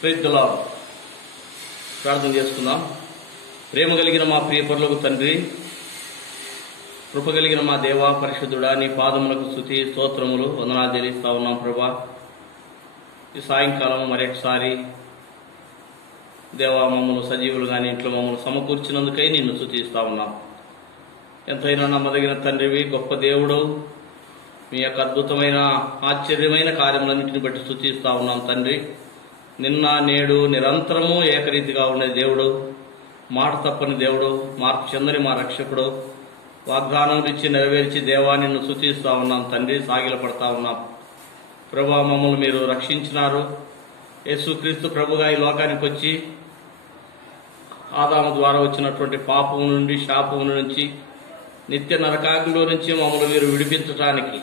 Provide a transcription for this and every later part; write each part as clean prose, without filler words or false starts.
Praise the lord. ప్రార్థన చేసుకుందాం. ప్రేమ కలిగిన మా ప్రియ పరలోక తండ్రి, కృప కలిగిన మా దేవా పరిశుద్ధుడా, నీ పాదములకు స్తుతి స్తోత్రములు వందనాలు చెల్లిస్తా ఉన్నాం ప్రభా. ఈ సాయంకాలం మరొకసారి దేవా మమ్మల్ని సజీవులుగాని ఇంట్లో మమ్మల్ని సమకూర్చినందుకై నిన్ను స్తుతిస్తా ఉన్నాం. ఎంతైనా నమ్మదగిన తండ్రివి, గొప్ప దేవుడు, మీ యొక్క అద్భుతమైన ఆశ్చర్యమైన కార్యములన్నింటిని బట్టి స్తుతిస్తా ఉన్నాం తండ్రి. నిన్న నేడు నిరంతరము ఏకరీతిగా ఉండే దేవుడు, మాట తప్పని దేవుడు, మార్పు చెందని మా రక్షకుడు, వాగ్దానం ఇచ్చి నెరవేర్చి దేవా నిన్ను స్తుతిస్తా ఉన్నాం తండ్రి. సాగిలపడతా ఉన్నాం ప్రభా. మమ్మల్ని మీరు రక్షించినారు. యేసుక్రీస్తు ప్రభుగా ఈ లోకానికి వచ్చి ఆదాము ద్వారా వచ్చినటువంటి పాపము నుండి, శాపము నుంచి, నిత్య నరకాగ్నిలో నుంచి మమ్మల్ని మీరు విడిపించటానికి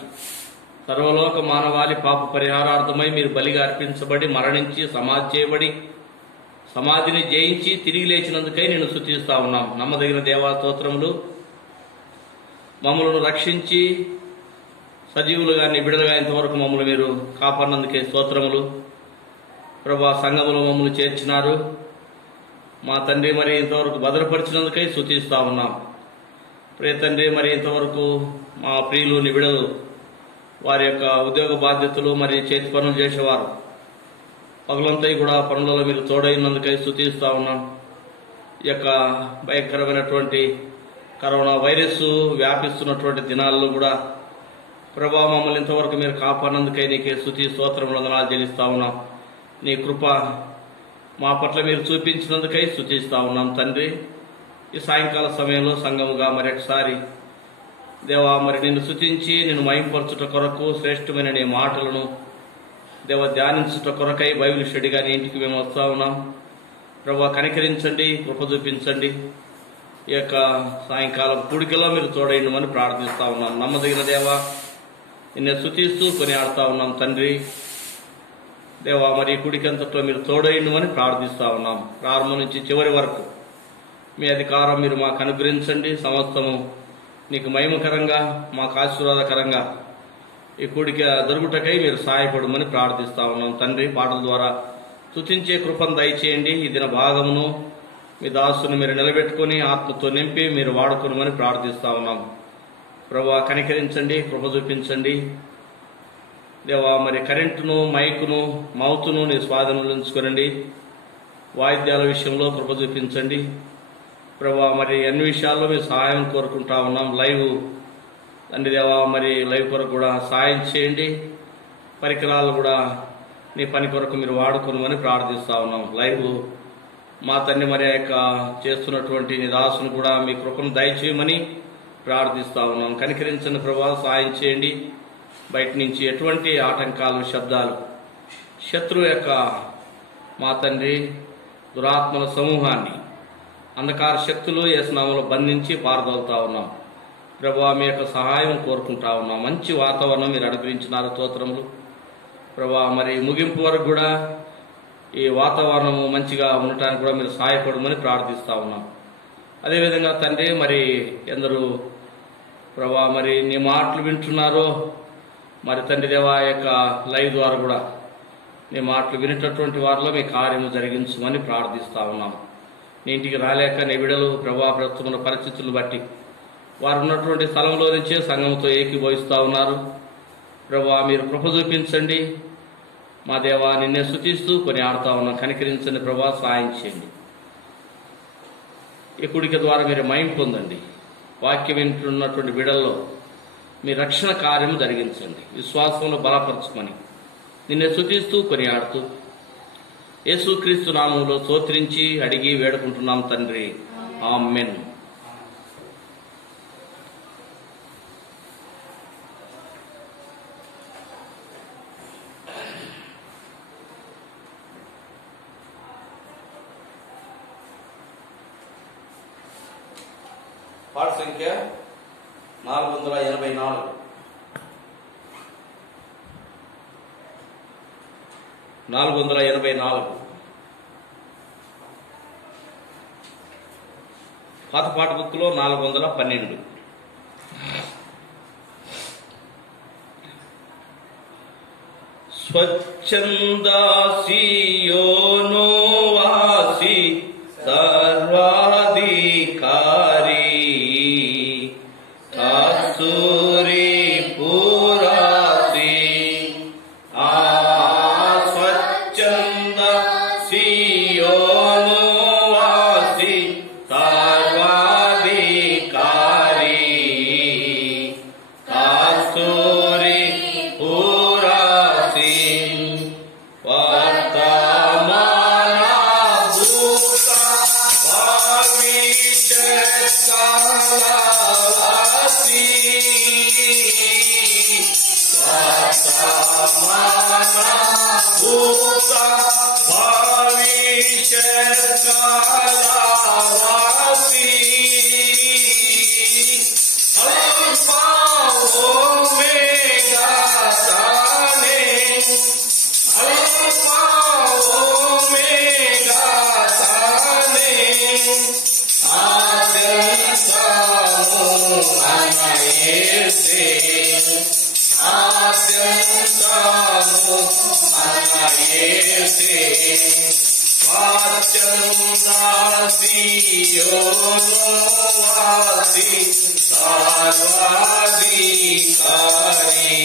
సర్వలోక మానవాళి పాప పరిహారార్థమై మీరు బలిగా అర్పించబడి మరణించి సమాధి చేయబడి సమాధిని జయించి తిరిగి లేచినందుకై నేను స్తుతిస్తా ఉన్నాం. నమ్మదగిన దేవా స్తోత్రములు. మమ్మల్ని రక్షించి సజీవులుగా నిబిడలుగా ఇంతవరకు మమ్మల్ని మీరు కాపాడినందుకే స్తోత్రములు ప్రభా. సంఘములో మమ్మల్ని చేర్చినారు మా తండ్రి. మరి ఇంతవరకు భద్రపరిచినందుకై స్తుతిస్తా ఉన్నాం ప్రియ తండ్రి. మరి ఇంతవరకు మా ప్రియులు నిబిడలు వారి యొక్క ఉద్యోగ బాధ్యతలు మరి చేతి పనులు చేసేవారు పగలంతా కూడా పనులలో మీరు తోడైనందుకై స్తుతిస్తా ఉన్నాం. ఈ యొక్క భయంకరమైనటువంటి కరోనా వైరస్ వ్యాపిస్తున్నటువంటి దినాల్లో కూడా ప్రభా మమ్మల్ని ఇంతవరకు మీరు కాపాడినందుకై నీకే స్తుతి స్తోత్రములు వందనాలు చెల్లిస్తా ఉన్నాం. నీ కృప మా పట్ల మీరు చూపించినందుకై స్తుతిస్తా ఉన్నాం తండ్రి. ఈ సాయంకాల సమయంలో సంఘముగా మరొకసారి దేవా మరి నిన్ను స్తుతించి నిన్ను మహింపరచుట కొరకు శ్రేష్టమైన నీ మాటలను దేవ ధ్యానించుట కొరకై బైబిల్ స్టడీగా నీ ఇంటికి మేము వస్తా ఉన్నాం ప్రభా. కనికరించండి, కృప చూపించండి. ఈ యొక్క సాయంకాలం కూడికలో మీరు తోడైండమని ప్రార్థిస్తా ఉన్నాం. నమ్మదగిన దేవా నిన్ను స్తుతిస్తూ కొనియాడుతా ఉన్నాం తండ్రి. దేవా మరి కూడికంతట్లో మీరు తోడైండమని ప్రార్థిస్తా ఉన్నాం. ప్రారంభం నుంచి చివరి వరకు మీ అధికారం మీరు మాకు అనుగ్రహించండి. సమస్తము నీకు మహిమకరంగా, మాకు ఆశీర్వాదకరంగా ఈ కూడిక దొరుకుటకై మీరు సహాయపడమని ప్రార్థిస్తా ఉన్నాం తండ్రి. పాటల ద్వారా స్తుతించే కృపను దయచేయండి. ఈ దిన భాగమును మీ దాసుని మీరు నిలబెట్టుకుని ఆత్మతో నింపి మీరు వాడుకోమని ప్రార్థిస్తా ఉన్నాం ప్రభా. కనికరించండి, కృప చూపించండి దేవా. మరి కరెంటును, మైకును, మౌతును నీ స్వాధీనంలో ఉంచుకోనండి. వాయిద్యాల విషయంలో కృప చూపించండి ప్రభా. మరి అన్ని విషయాల్లో మీరు సహాయం కోరుకుంటా ఉన్నాం. లైవ్ తండ్రి దేవా మరి లైవ్ కొరకు కూడా సహాయం చేయండి. పరికరాలు కూడా నీ పని కొరకు మీరు వాడుకోమని ప్రార్థిస్తా ఉన్నాం. లైవ్ మా తండ్రి మరి యొక్క చేస్తున్నటువంటి నీ దాసును కూడా మీ కృపను దయచేయమని ప్రార్థిస్తా ఉన్నాం. కనికరించండి ప్రభా, సహాయం చేయండి. బయట నుంచి ఎటువంటి ఆటంకాలు, శబ్దాలు, శత్రువు యొక్క మా తండ్రి దురాత్మల సమూహాన్ని, అంధకార శక్తులు యేసునామములో బంధించి పారదోలుతా ఉన్నాం ప్రభా. మీ యొక్క సహాయం కోరుకుంటా ఉన్నాం. మంచి వాతావరణం మీరు అనుగ్రహించినారు, స్తోత్రములు ప్రభా. మరి ముగింపు వరకు కూడా ఈ వాతావరణము మంచిగా ఉండటానికి కూడా మీరు సహాయపడమని ప్రార్థిస్తా ఉన్నాం. అదేవిధంగా తండ్రి మరి ఎందరూ ప్రభా మరి నీ మాటలు వింటున్నారో మరి తండ్రి దేవా యొక్క లైవ్ ద్వారా కూడా నీ మాటలు వినేటటువంటి వారిలో మీ కార్యము జరిగించమని ప్రార్థిస్తా ఉన్నాం. నీ ఇంటికి రాలేక నీ బిడ్డలు ప్రభా ప్రస్తుత పరిస్థితులను బట్టి వారు ఉన్నటువంటి స్థలంలో నుంచే సంఘంతో ఏకీభవిస్తూ ఉన్నారు ప్రభా. మీరు కృప చూపించండి మా దేవా. నిన్నే స్తుతిస్తూ కొని ఆడుతా ఉన్నాం. కనికరించండి ప్రభా, సహాయం చేయండి. ఈ కూడిక ద్వారా మీరు మహిమ పొందండి. వాక్యం వింటున్నటువంటి బిడ్డల్లో మీ రక్షణ కార్యము జరిగించండి. విశ్వాసంలో బలపరచుమని నిన్నే స్తుతిస్తూ కొని ఆడుతూ యేసుక్రీస్తు నామములో స్తోత్రించి అడిగి వేడుకుంటున్నాం తండ్రి, ఆమేన్. పాట సంఖ్య 484. 484 పాత పాట బుక్లో 412. స్వచ్ఛంద సియోను వాసి సర్వాధికారి కస్తూరి పురాసి స్వచ్ఛంద సియోను వాసి సర్వాధికారి కస్తూరి పురాసి వర్తమాన భూత భవిష్యత్కాలవాసి వర్తమాన భూత భవిష్యత్కాలవాసి అల్ఫా ఓమెగా తానే అల్ఫా ఓమెగా తానే ఆద్యంతము అనయేసే ఆద్యంతము అనయేసే స్వచ్ఛంద సియోను వాసి సర్వాధికారి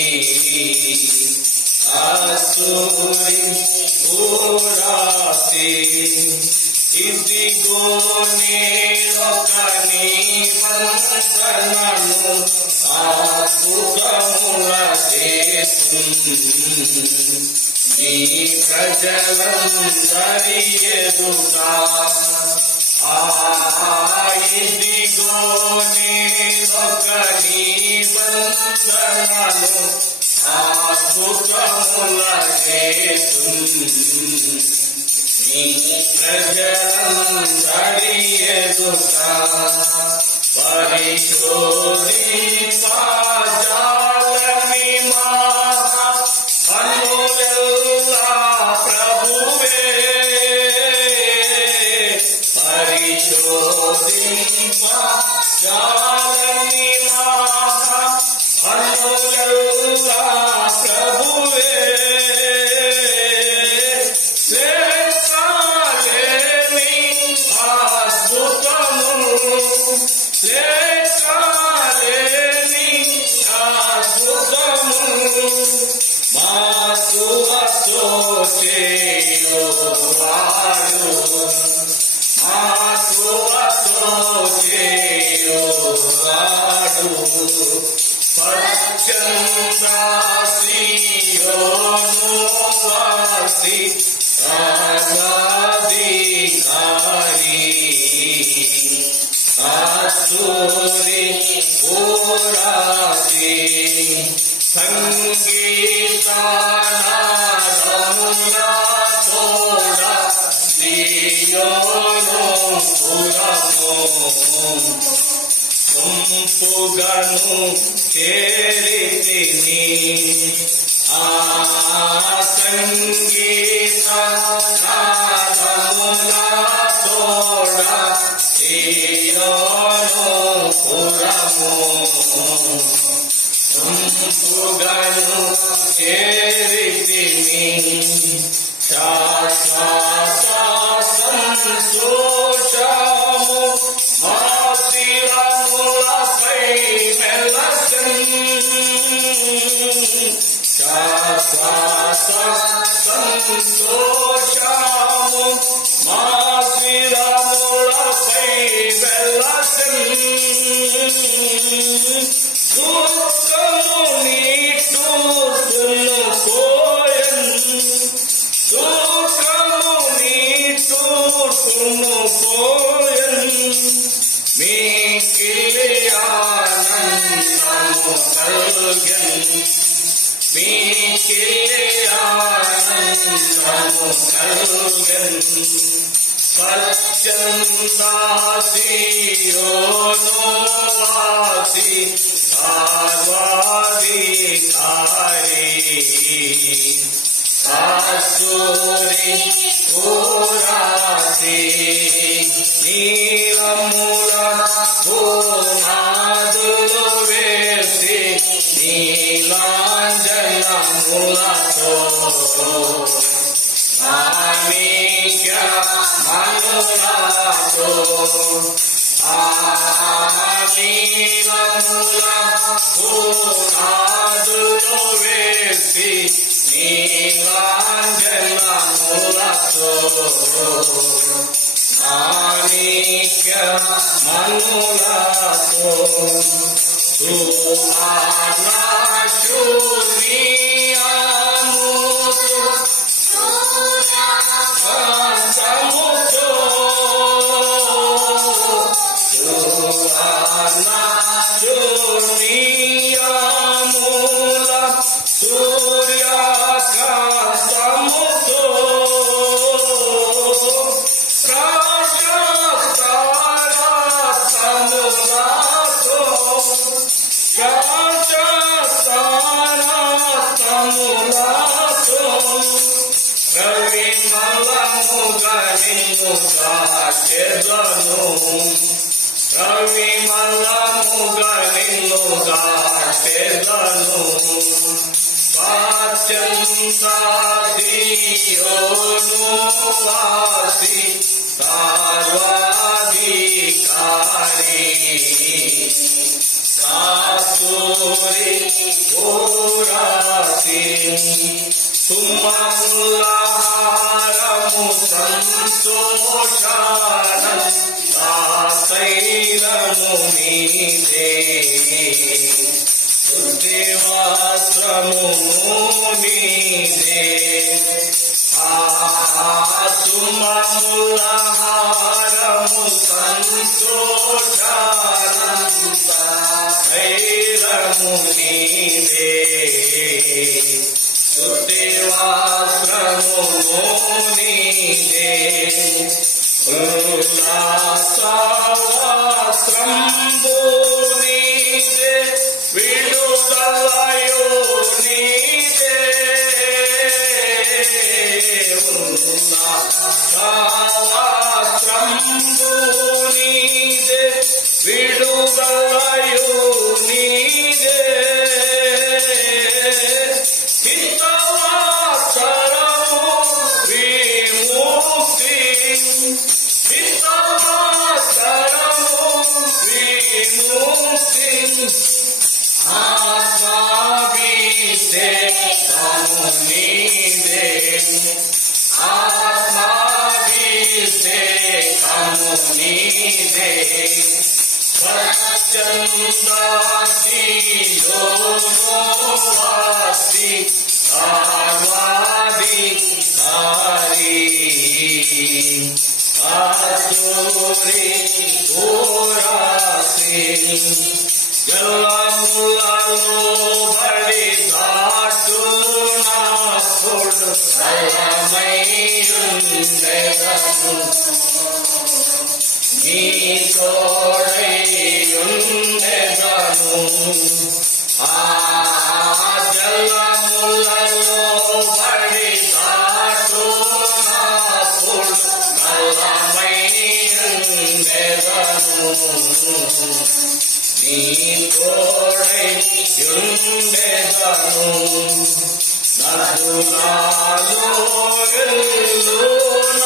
కస్తూరి పురాసి ఇదిగో నేనొక నిబంధనను అద్భుతముల చేస్తును నీ ప్రజలందరి ఎదుట ఇదిగో నేనొక నిబంధనను అద్భుతముల చేస్తును నీ ప్రజలందరి ఎదుట పరిశోధింపజాలని మహా అనులెల్లా ప్రభువే పరిశోధింపజాలని మహా అనులెల్లా ప్రభువే లేఖలేని అద్భుతము లేఖలేని అద్భుతము మాకు అసోచేయువాడు మాకు అసోచేయువాడు స్వచ్ఛంద సియోను వాసి సర్వాధికారి కస్తూరి పురాసి సంగీతనాదముల తోడ సియోను పురము సొంపుగను చేరితిని సంగీతనాదముల తోడ సియోను పురము సొంపుగను చేరితిని శాశ్వత సంతోషము మా శిరములపై మెలసెను శాశ్వత సంతోషము మా శిరములపై మెలసెను దుఃఖము నీటూర్పును పోయెను దుఃఖము నీటూర్పును పోయెను మీకిలి ఆనందము కలుగెను మీకిలి ఆనందము కలుగెను స్వచ్ఛంద సియోను వాసి సర్వాధికారి కస్తూరి పురాసి నీలముల పునాదులు వేసి నీలాంజనము మనులతో మాణిక్య మనులతో నీలముల పునాదులు వేసి నీలాంజనములతో మాణిక్య మనులతో సువర్ణశూన్యముతో కాంతముతో సువర్ణశూన్యముల సూర్యకాంతముతో రవిమలముగనిన్నుగాచెదను వాచ్యందాసియోను వాసి సర్వాధికారి కాసూరి ఓరాసి తుమ్మములహారము సంతోషానందైలము నీదే శుద్ధివస్త్రము నీదే తుమ్మములహారము సంతోషానందైలము నీదే శుద్ధివస్త్రము నీదే ఉల్లాసవస్త్రంబు నీదే విడుదలయు నీదే ఉల్లాసవస్త్రంబు నీదే విడుదలయు నీదే ఆత్మాభిషేకము నీదే ఆత్మాభిషేకము నీదే స్వచ్ఛందాసియోనోవాసి సర్వాధికారి కాసూరి ఓరాసి జలములలో బడి దాటునప్పుడు బలమైయుండెదను నీ తోడైయుండెదను ఆ జలములలో బడి దాటునప్పుడు బలమైయుండెదను నీ తోడైయుండెదను నదులాలో వెళ్ళునప్పుడు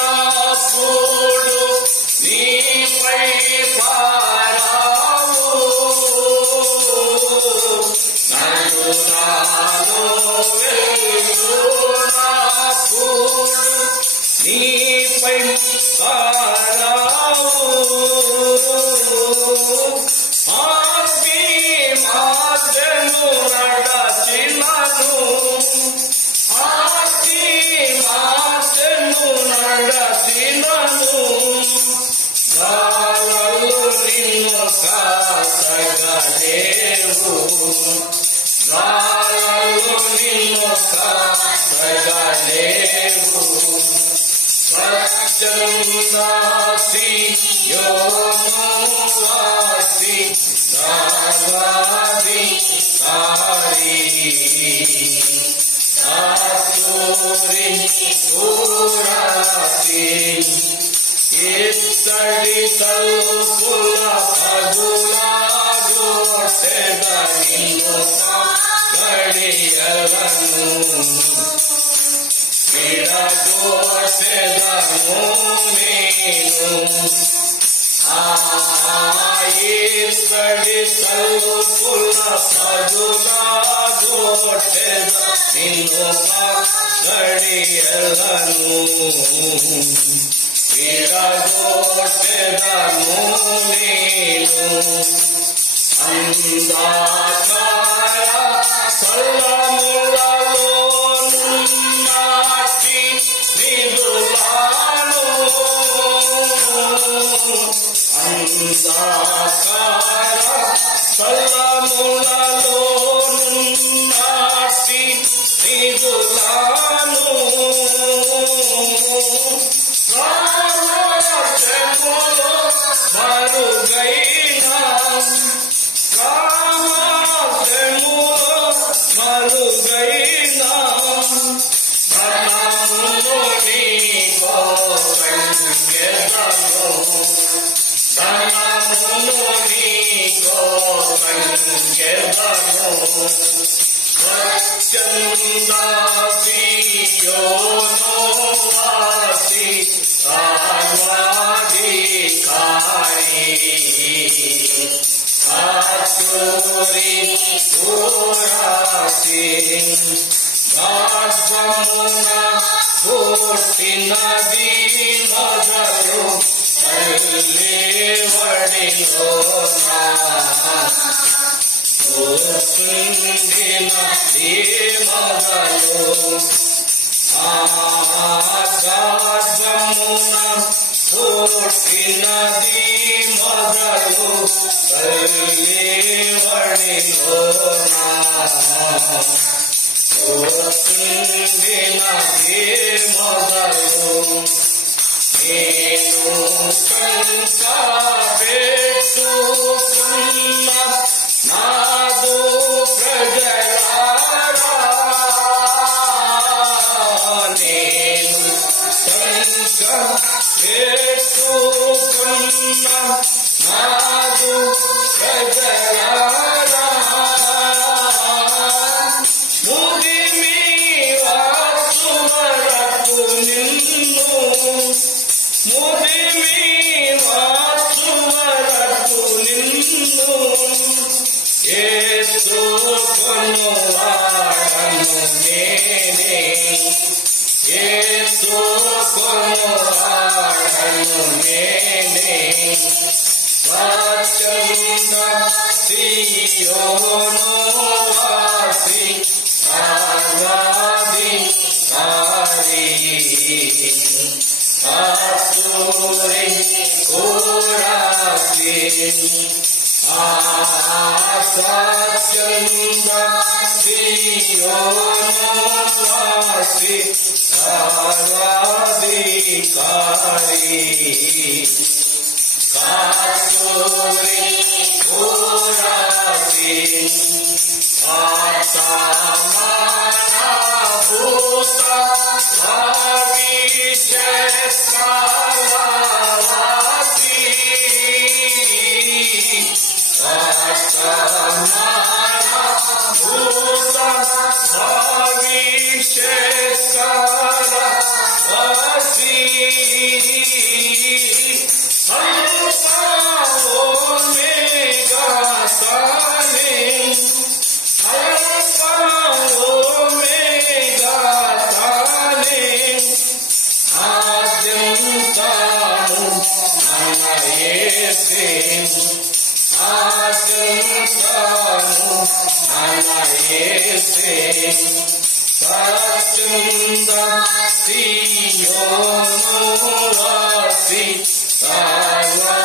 నీపై పారావు నదులాలో వెళ్ళునప్పుడు నీపై పారావు మార్గము నడచినను మార్గము నడచినను గాలలో నిన్ను కాసగలేవు గాలలో నిన్ను కాసగలేవు స్వచ్ఛందాసి యోనోవాసి సర్వాధికారి కాసూరి ఓరాసి ఇత్తడి తలుపుల పగులాగొట్టెద నిన్ను గడియలను విడగొట్టెదను నేను. ఈశ్వడి తలుపుల పదులాగొట్టెద నిన్ను గడియలను విడగొట్టెదను నేను. అంధకార స్థలములలో నున్నటి నిధులను అంధకార స్థలములలో నున్నటి నిధులను ప్రాణశములో మరుగైన మరుగైన ధనమును నీకో సంకెదను ధనమును నీకో సంకెదను. స్వచ్ఛందాసియోనో వాసి సర్వాధికారి ఆసురి పురాసి గార్భమున పుట్టినది మొదలు తల్లి వడిలోన పుట్టినది మొదలు గర్భమున పుట్టినది మొదలు తల్లి వడిలోన పుట్టినది మొదలు నేను పెట్టుకున్న నాదు ప్రజలారా నేను పెట్టుకున్న నాదు ప్రజలారా ముదిమి వాసు వరకు నిన్ను ముదిమి వాసు వరకు నిన్ను యేసుకొను వాడను నేనే యేసుకొను వాడను నేనే. స్వచ్ఛంద సియోను వాసి సర్వాధికారి ఆసురి పురాసి స్వచ్ఛంద సియోను వాసి సర్వాధికారి ఆసురి పురాసి ఆత్మనా భూత భవిష్యత్కాలవాసి ఆత్మనా భూత భవిష్యత్కాలవాసి alpha omega Sane alpha omega Sane ఆద్యంతము అనయేసే ఆద్యంతము అనయేసే. స్వచ్ఛంద సియోను వాసి సర్వాధికారి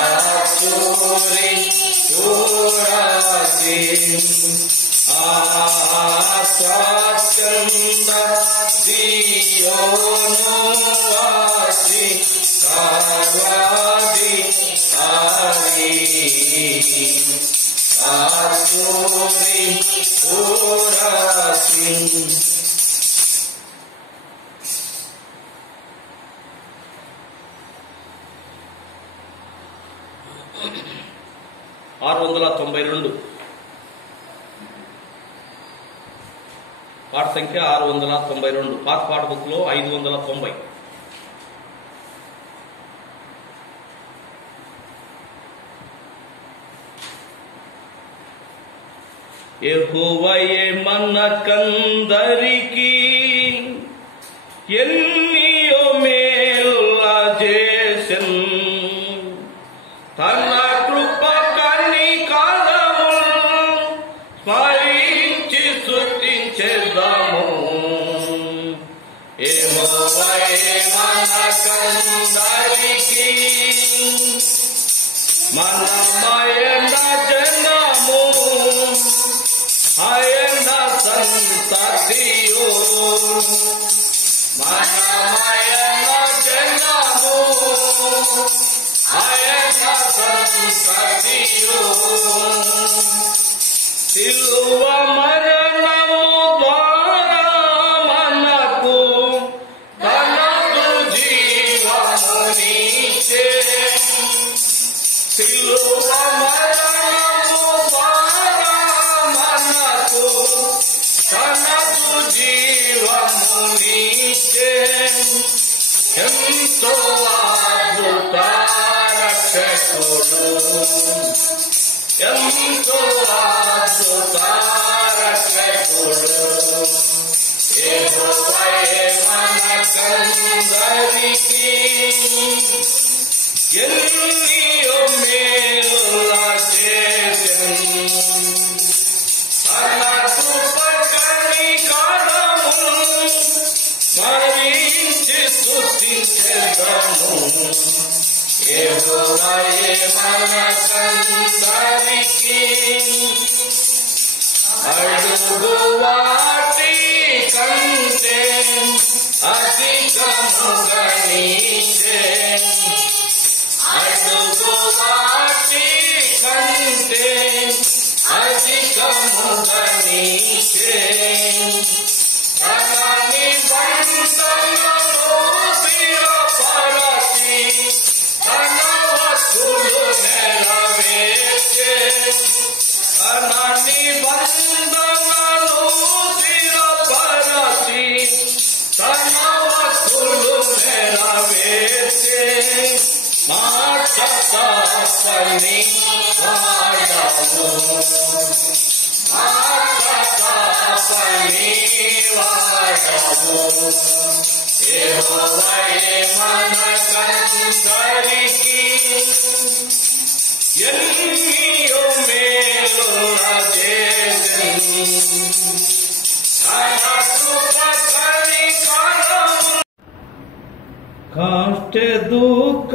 ఆసురి పురాసి స్వచ్ఛంద సియోను వాసి సర్వాధికారి ఆసురి పురాసి. 692, పాట సంఖ్య 692, పాత పాట బుక్ లో 590. యెహోవాయే మనకందరికీ ఎన్నియో మేలుల చేసెన్, తన కృప కనికరములు స్మరించి స్తుతించెదము. యెహోవాయే మనకందరికీ మనమైన జనము, ఆయన సంతతియు, మనమైన జనము, ఆయన సంతతియు. సిలువ మరణము ద్వారా మనకు తనదు జీవమునిచ్చే, సిలువ మరణము ద్వారా మనకు తనదు జీవమునిచ్చే. ఎంతో అద్భుత రక్షకుడు, ఎంతో అద్భుత రక్షకుడు. యెహోవాయే మనకందరికీ ఎన్నియో మేలుల చేసెను, తన కృప కనికరములు స్మరించి స్తుతించెదము. యెహోవాయే మనకందరికీ అడుగు వాటి కంటే అధికముగా నీచే, అడుగు వాటి కంటే అధికముగా నీచే. తన నిబంధనను స్థిరపరచి తన వస్తులు నెరవేర్చే, తన నిబంధనను స్థిరపరచి తన వస్తులు నెరవేర్చే. మాట తప్పని వాడవు, మాట తప్పని వాడవు. యెహోవాయే మనకందరికీ ఎన్నియో మేలుల చేసెను, తన కృప కనికరములు. కాష్ట దుఃఖములందు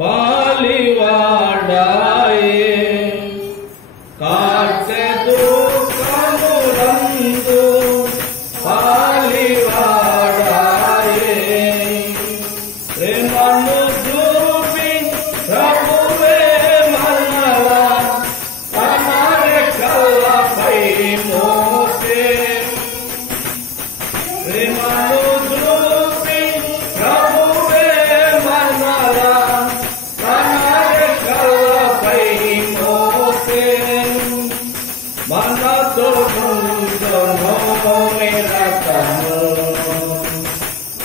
పాలివాడాయే, కాష్ట దుఃఖములందు పాలివాడాయే. ప్రేమను చూపి ప్రభువే మనలా తన రెక్కలపై మోసే, ప్రేమను చూపి ప్రభువే మనలా తన రెక్కలపై మోసే. మనతో నుండును నిరతము,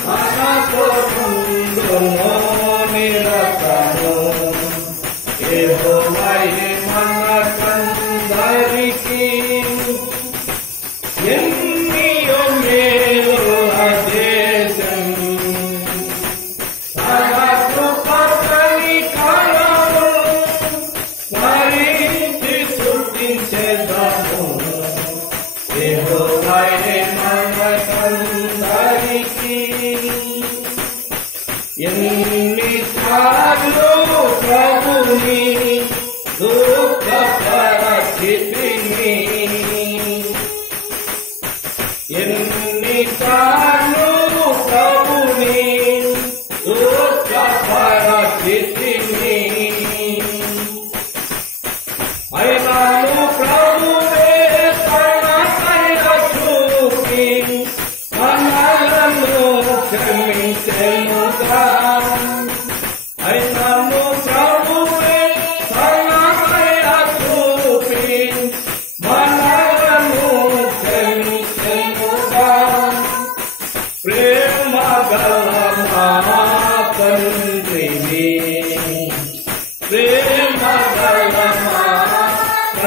మనతో నుండును నిరతము. యెహోవాయే మనకందరికీ ఎన్నియో మేలుల చేసెను, తన కృప కనికరములు స్మరించి స్తుతించెదము. యెహోవాయే మనకందరికీ ఎన్నియో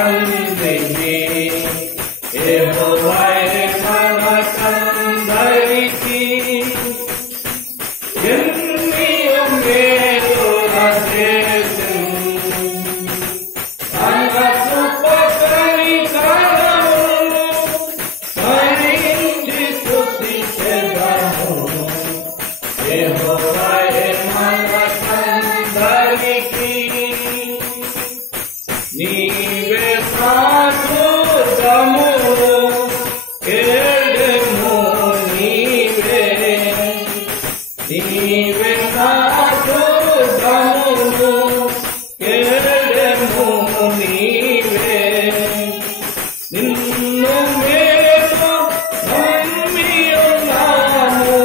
తండ్రివి యెహోవాయే మనకందరికీ ఎన్ని మేలుల చేసెను తన కృప కనికరమును భరించి స్తుతించెదము యెహోవాయే మనకందరికీ నీవే సాధురము కేడెము నీవే నీవే సాధురము కేడెము నీవే నిన్ను మేము నమ్మియున్నాము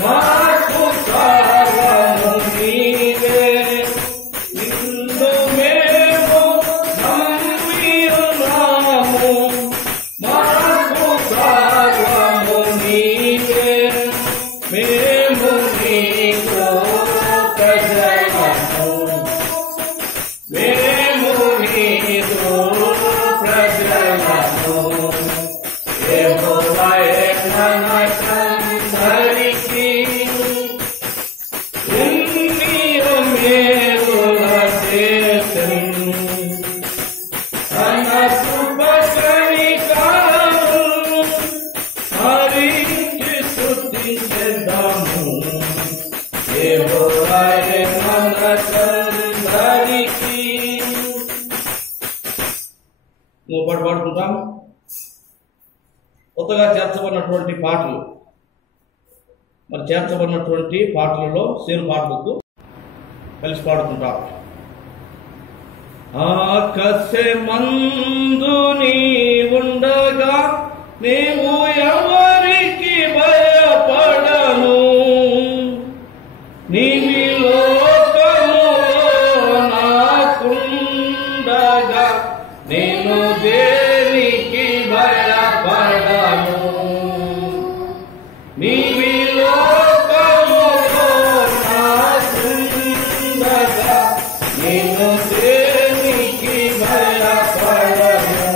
మాకు కారణము నీవే నిన్ను మేము నమ్మియున్నాము మాకు కారణము నీవే మేము నీకు ప్రజలము మేము నీకు ప్రజలము యెహోవాయే మనకందరికీ ఎన్ని మేలుల చేసెను తన కృప కనికరమును భరించి స్తుతించెదము యెహోవాయే మనకందరికీ. నువ్వు పాట పాడుకుంటాం. కొత్తగా చేర్చబడినటువంటి పాటలు, మరి చేర్చబడినటువంటి పాటలలో సేను పాట బుక్ కలిసి పాడుకుంటాం. ఆకాశమందు నీ ఉండగా నీవు ఎవరికి భయపడను నీవి లోకములో నాకుండగా నేను దేనికి భయపడను నీవి లోకములో నాకుండగా నేను దేనికి భయపడను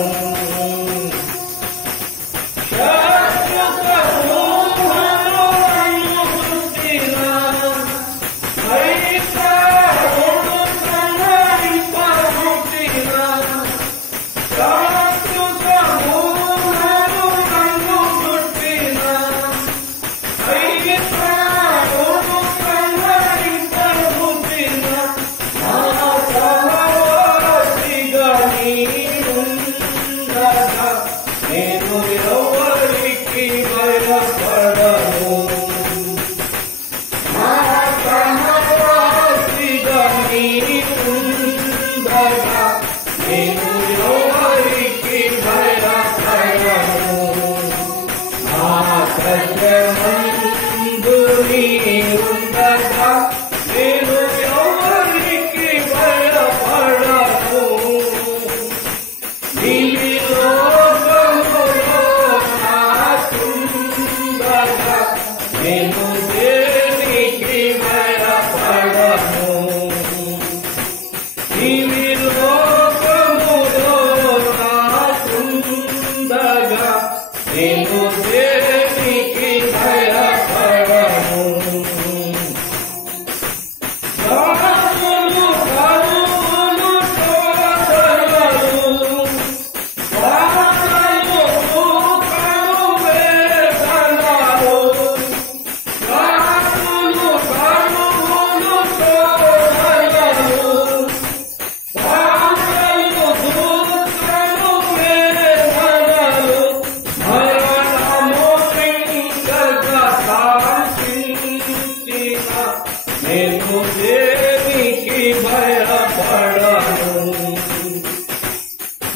నేను ఎవరికి భయపడను నా సమవాసిగా నీవుండగా నేను ఎవరికి భయపడను నా కష్టమందు నీవుండగా నేను ఎవరికి భయపడను నీవి లోకములో నాకుండగా నేను దేనికి భయపడను నీవి లోకములో నాకుండగా నేను దేనికి భయపడను రాములు కరువులు సోదరులు వారలు దుఃఖము వేదనలు రాములు కరువులు సోదరులు వారలు దుఃఖము వేదనలు మరణము సింగగా శాంతించిన నేను దేనికి భయపడను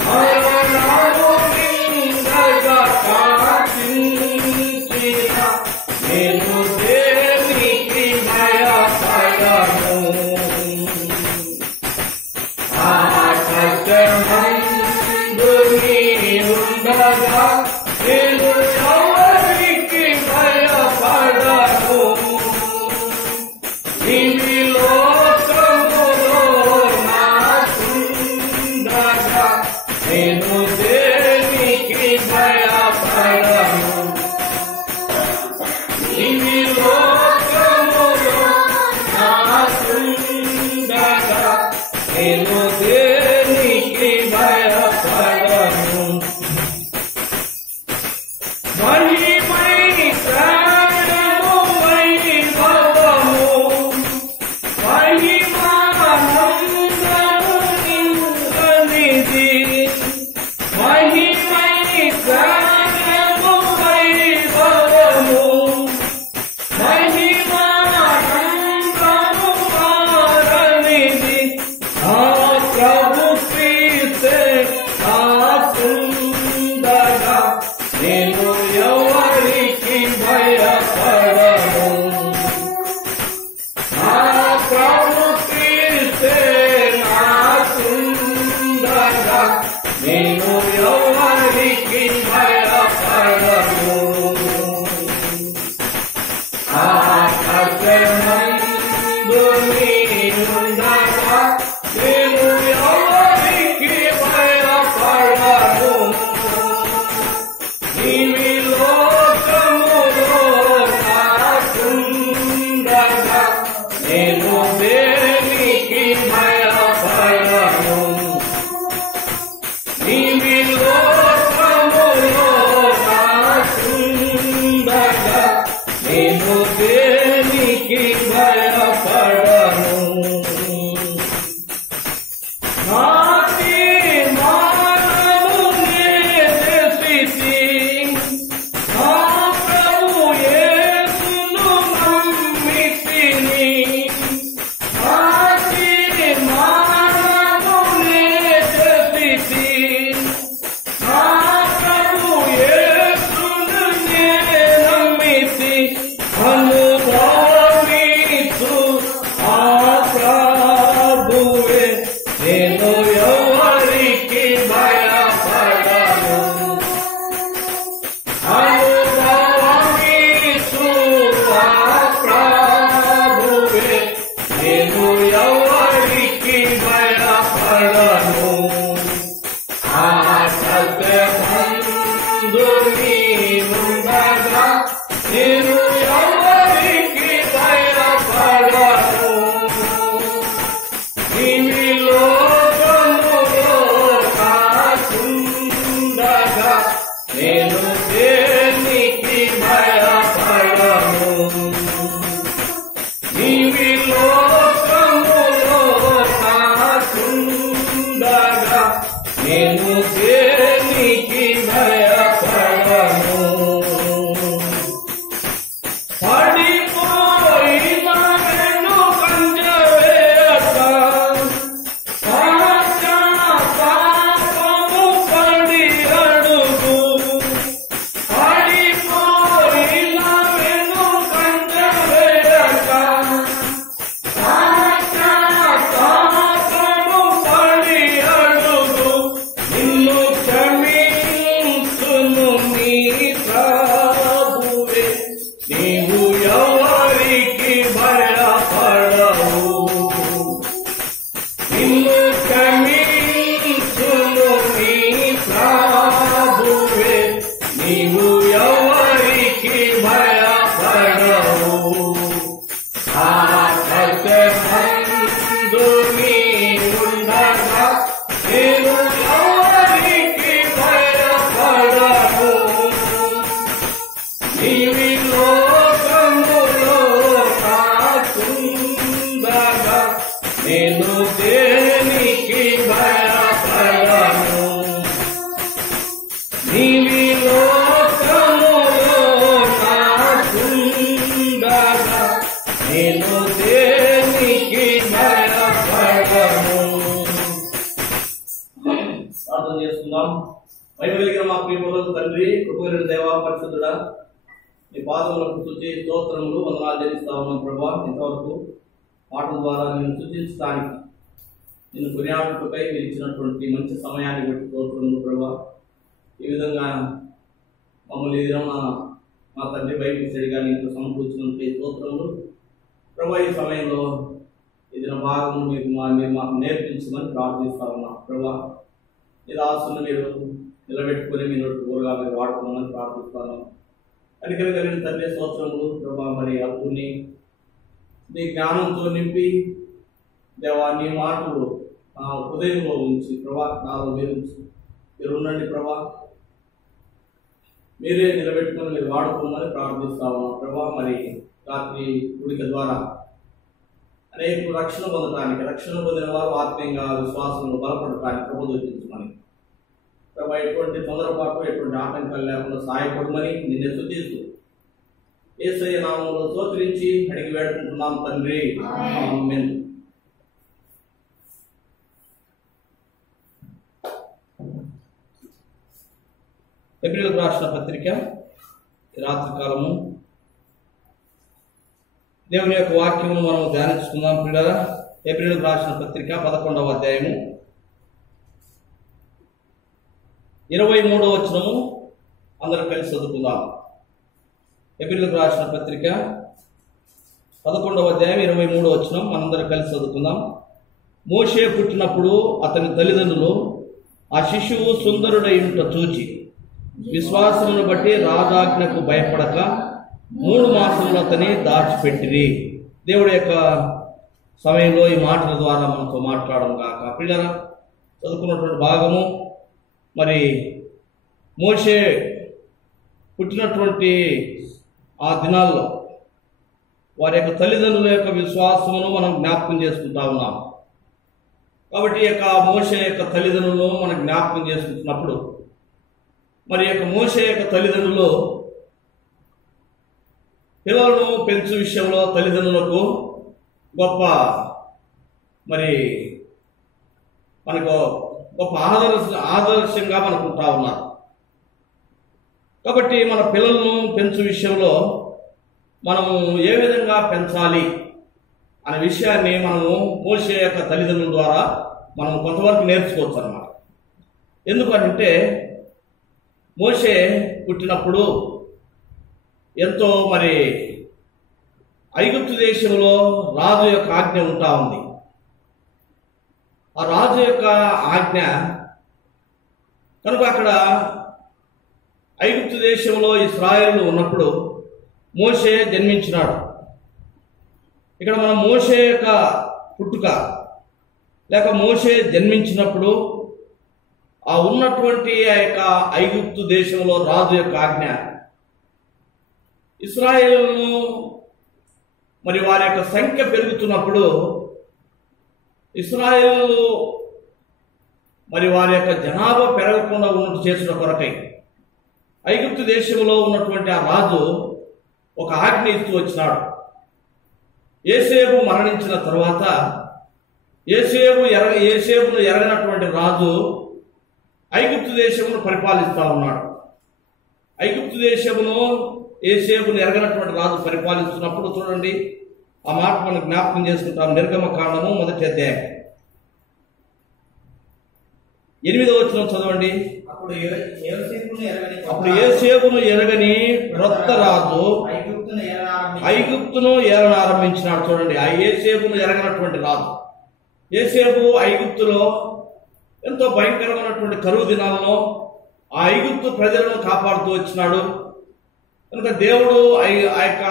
మరణము సింగగా శాంతించిన నేను దేనికి భయపడను ఆకాశమందు నీవుండగా నేను ఎవరికి భయపడను నీవి లోకములో నాకుండగా నేను దేనికి భయపడను. ఇవి లోకములో నాకుండగా నేను దేనికి భయపడను. మహిమైత్రము వైభవము మహిమానందము నిందనిది. మహిమైత్రము వైభవము మహిమానందము మారనిది. ఆ ప్రభు క్రీస్తే నాకుండగా నేను ఎవరికి భయపడను. ఆ ప్రభు క్రీస్తే నాకుండగా నేను ఎవరికి భయపడను. ఆకాశమందు నీవుండగా నేను ఎవరికి భయపడను. నీవి లోకములో నాకుండగా నేను దేనికి భయపడను. నీవి లోకములో నాకుండగా నేను దేనికి భయపడను. నాటి మానము నేర్పితి నా ప్రభు యేసును నమ్మితిని. నాటి మానము నేర్పితి నా ప్రభు యేసును నమ్మితి. అనుభవించు ఆ ప్రభువే నేను ఎవరికి భయపడను. అనుభవించు ఆ ప్రభువే నేను ఎవరికి భయపడను. ఆకాశమందు నీవుండగా నేను ఎవరికి భయపడను. నీవి లోకములో నాకుండగా నేను దేనికి భయపడను. నీవి లోకములో నాకుండగా నేను దేనికి భయపడను. పడిపోయిన వెనుకంజవేత పాపము పడి అడుగు. పడిపోయిన వెనుకంజవేత పాపము పడి అడుగు. నిన్ను క్షమించును నీ ప్రభువే నీవు ఎవరికి భయపడవు. నిన్ను క్షమించును నీ ప్రభువే నీవు ఎవరికి భయపడవు. ఆకాశమందు నీవుండగా నేను ఎవరికి భయపడను. నీవి లోకములో నాకుండగా నేను దేనికి భయపడను. నీవి లోకములో నాకుండగా నేను దేనికి భయపడను. ప్రార్థన చేసుకుందాం. వైవలిగిన మా ప్రియములకు తండ్రి, కృపగలిగిన దేవా, పరిశుద్ధుడా, నీ పాదములకు స్తుతి స్తోత్రములు వందనాలు చెల్లిస్తా ఉన్నాం ప్రభా. ఇంతవరకు పాటల ద్వారా నేను స్తుతించడానికి నిన్ను కొనియాడుటకై మీరు ఇచ్చినటువంటి మంచి సమయాన్ని బట్టి స్తోత్రములు ప్రభా. ఈ విధంగా మమ్మల్ని ఎదురన్న మా తండ్రి బైబిల్ స్టడీగా నీకు సమకూర్చినందుకు స్తోత్రములు ప్రభా. ఈ సమయంలో ఏదైనా భాగము మీరు మాకు నేర్పించమని ప్రార్థిస్తా ఉన్నాం ప్రభా. ఈ దాసుని మీరు నిలబెట్టుకుని మీ నోటుగా మీరు వాడుకోమని ప్రార్థిస్తాను. కనికర కలిగిన తండ్రి స్తోత్రములు ప్రభా. మరి అప్పుని నీ జ్ఞానంతో నింపి దేవా, నీ మాటలు నా హృదయంలో ఉంచి ప్రభా, నాలో మీరు ఉండండి ప్రభా. మీరే నిలబెట్టుకొని మీరు వాడుకోమని ప్రార్థిస్తా ఉన్నాం ప్రభా. మరి రాత్రి గుడిక ద్వారా అనేక రక్షణ పొందిన వారు ఆత్మీయంగా విశ్వాసంలో బలపడటానికి ప్రబోధించమని ప్రభా, ఎటువంటి తొందరపాటు ఎటువంటి ఆటంకాలు లేకుండా సహాయపడమని నిన్ను స్తుతిస్తూ యేసయ్య నామములో స్తోత్రించి అడిగి వేడుకుంటున్నాం తండ్రి, ఆమేన్. హెబ్రీయులకు రాసిన పత్రిక రాత్రి కాలము దేవుని యొక్క వాక్యమును మనం ధ్యానించుకుందాం పిల్లరా. హెబ్రీయులకు రాసిన పత్రిక 11వ అధ్యాయము 23వ వచనము అందరూ కలిసి చదువుకుందాం. హెబ్రీయులకు రాసిన పత్రిక 11వ అధ్యాయం 23వ వచనం మనందరం కలిసి చదువుకుందాం. మోషే పుట్టినప్పుడు అతని తల్లిదండ్రులు ఆ శిశువు సుందరుడైంట చూచి విశ్వాసమును బట్టి రాజాజ్ఞకు భయపడక 3 మాసములు అతని దాచిపెట్టిరి. దేవుడి యొక్క సమయంలో ఈ మాటల ద్వారా మనతో మాట్లాడడం కాక పిల్లరా, చదువుకున్నటువంటి భాగము మరి మోషే పుట్టినటువంటి ఆ దినాల్లో వారి యొక్క తల్లిదండ్రుల యొక్క విశ్వాసమును మనం జ్ఞాపకం చేసుకుంటా ఉన్నాం. కాబట్టి ఈ యొక్క మోషే యొక్క తల్లిదండ్రులను మనం జ్ఞాపకం చేసుకుంటున్నప్పుడు మరి యొక్క మోషే యొక్క తల్లిదండ్రులు పిల్లలను పెంచు విషయంలో తల్లిదండ్రులకు గొప్ప మనకు గొప్ప ఆదర్శంగా మనకుంటా ఉన్నారు. కాబట్టి మన పిల్లలను పెంచు విషయంలో మనము ఏ విధంగా పెంచాలి అనే విషయాన్ని మనము మోషే యొక్క తల్లిదండ్రుల ద్వారా మనం కొంతవరకు నేర్చుకోవచ్చు అన్నమాట. ఎందుకంటే మోషే పుట్టినప్పుడు ఎంతో ఐగుప్తు దేశంలో రాజు యొక్క ఆజ్ఞ ఉంటా ఉంది. ఆ రాజు యొక్క ఆజ్ఞ కనుక అక్కడ ఐగుప్తు దేశంలో ఇశ్రాయేలు ఉన్నప్పుడు మోషే జన్మించినాడు. ఇక్కడ మనం మోషే యొక్క పుట్టుక లేక మోషే జన్మించినప్పుడు ఆ ఉన్నటువంటి ఆ యొక్క ఐగుప్తు దేశంలో రాజు యొక్క ఆజ్ఞ ఇశ్రాయేలును వారి యొక్క సంఖ్య పెరుగుతున్నప్పుడు ఇశ్రాయేలు వారి యొక్క జనాభా పెరగకుండా ఉన్నట్టు చేసిన కొరకై ఐగుప్తు దేశంలో ఉన్నటువంటి ఆ రాజు ఒక ఆజ్ఞ ఇస్తూ వచ్చినాడు. యోసేపు మరణించిన తర్వాత యోసేపును ఎరగనటువంటి రాజు ఐగుప్తు దేశమును పరిపాలిస్తూ ఉన్నాడు. ఐగుప్తు దేశమును యోసేపును ఎరగనటువంటి రాజు పరిపాలిస్తున్నప్పుడు చూడండి, ఆ మాట మనం జ్ఞాపకం చేసుకుంటాం. నిర్గమకాండము 1వ అధ్యాయం 8వ వచనం చదవండి. అప్పుడు యోసేపును ఎరగని క్రొత్త రాజు ఐగుప్తును ఏలనారంభించినాడు. చూడండి, ఆ యోసేపును ఎరగనటువంటి రాజు. యోసేపు ఐగుప్తులో ఎంతో భయంకరమైనటువంటి కరువు దినాలను ఆ ఐగుప్తు ప్రజలను కాపాడుతూ వచ్చినాడు. కనుక దేవుడు ఆ యొక్క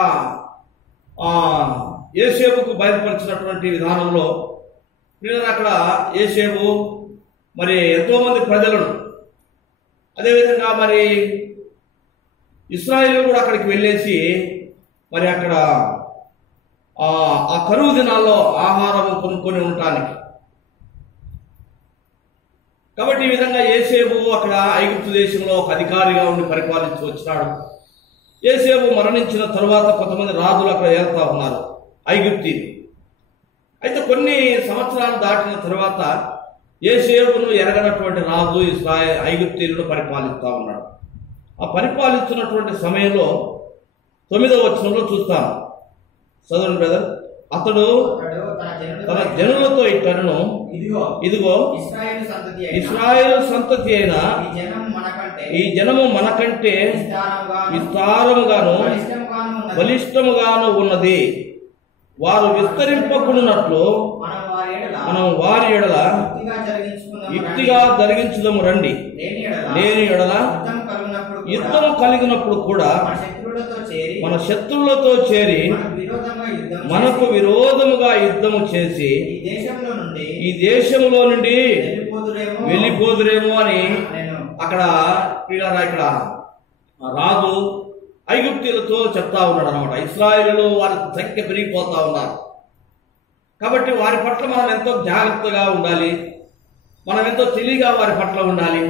యోసేపుకు బయలుపరిచినటువంటి విధానంలో అక్కడ యోసేపు ఎంతోమంది ప్రజలను, అదేవిధంగా ఇశ్రాయేలు కూడా అక్కడికి వెళ్ళేసి అక్కడ ఆ కరువు దినాల్లో ఆహారం కొనుక్కొని ఉండటానికి. కాబట్టి ఈ విధంగా యోసేపు అక్కడ ఐగుప్తు దేశంలో ఒక అధికారిగా ఉండి పరిపాలిస్తూ వచ్చినాడు. యోసేపు మరణించిన తరువాత కొంతమంది రాజులు అక్కడ ఏలుతా ఉన్నారు ఐగుప్తీని. అయితే కొన్ని సంవత్సరాలు దాటిన తర్వాత యోసేపును ఎరగనటువంటి రాజు ఐగుప్తీయులను పరిపాలిస్తూ ఉన్నాడు. ఆ పరిపాలిస్తున్నటువంటి సమయంలో 9వ వచనంలో చూస్తాం. చదవండి బ్రదర్. అతడు తన జనులతో ఇట్టను, ఇదిగో ఇశ్రాయేలు సంతతి అయిన ఈ జనము మనకంటే విస్తారముగాను బలిష్టముగాను ఉన్నది. వారు విస్తరింపకున్నట్లు మనం వారి ఎడల యుక్తిగా జరిగించుదము రండి. లేని ఎడల యుద్ధము కలిగినప్పుడు కూడా మన శత్రువులతో చేరి మనకు విరోధముగా యుద్ధము చేసి ఈ దేశంలో నుండి వెళ్ళిపోదురేమో అని అక్కడ ఇక్కడ రాజు ఐగుప్తీయులతో చెప్తా ఉన్నాడు అనమాట. ఇశ్రాయేలులో వారి సంఖ్య పెరిగిపోతా ఉన్నారు కాబట్టి వారి పట్ల మనం ఎంతో జాగ్రత్తగా ఉండాలి, మనం ఎంతో తెలివిగా వారి పట్ల ఉండాలి.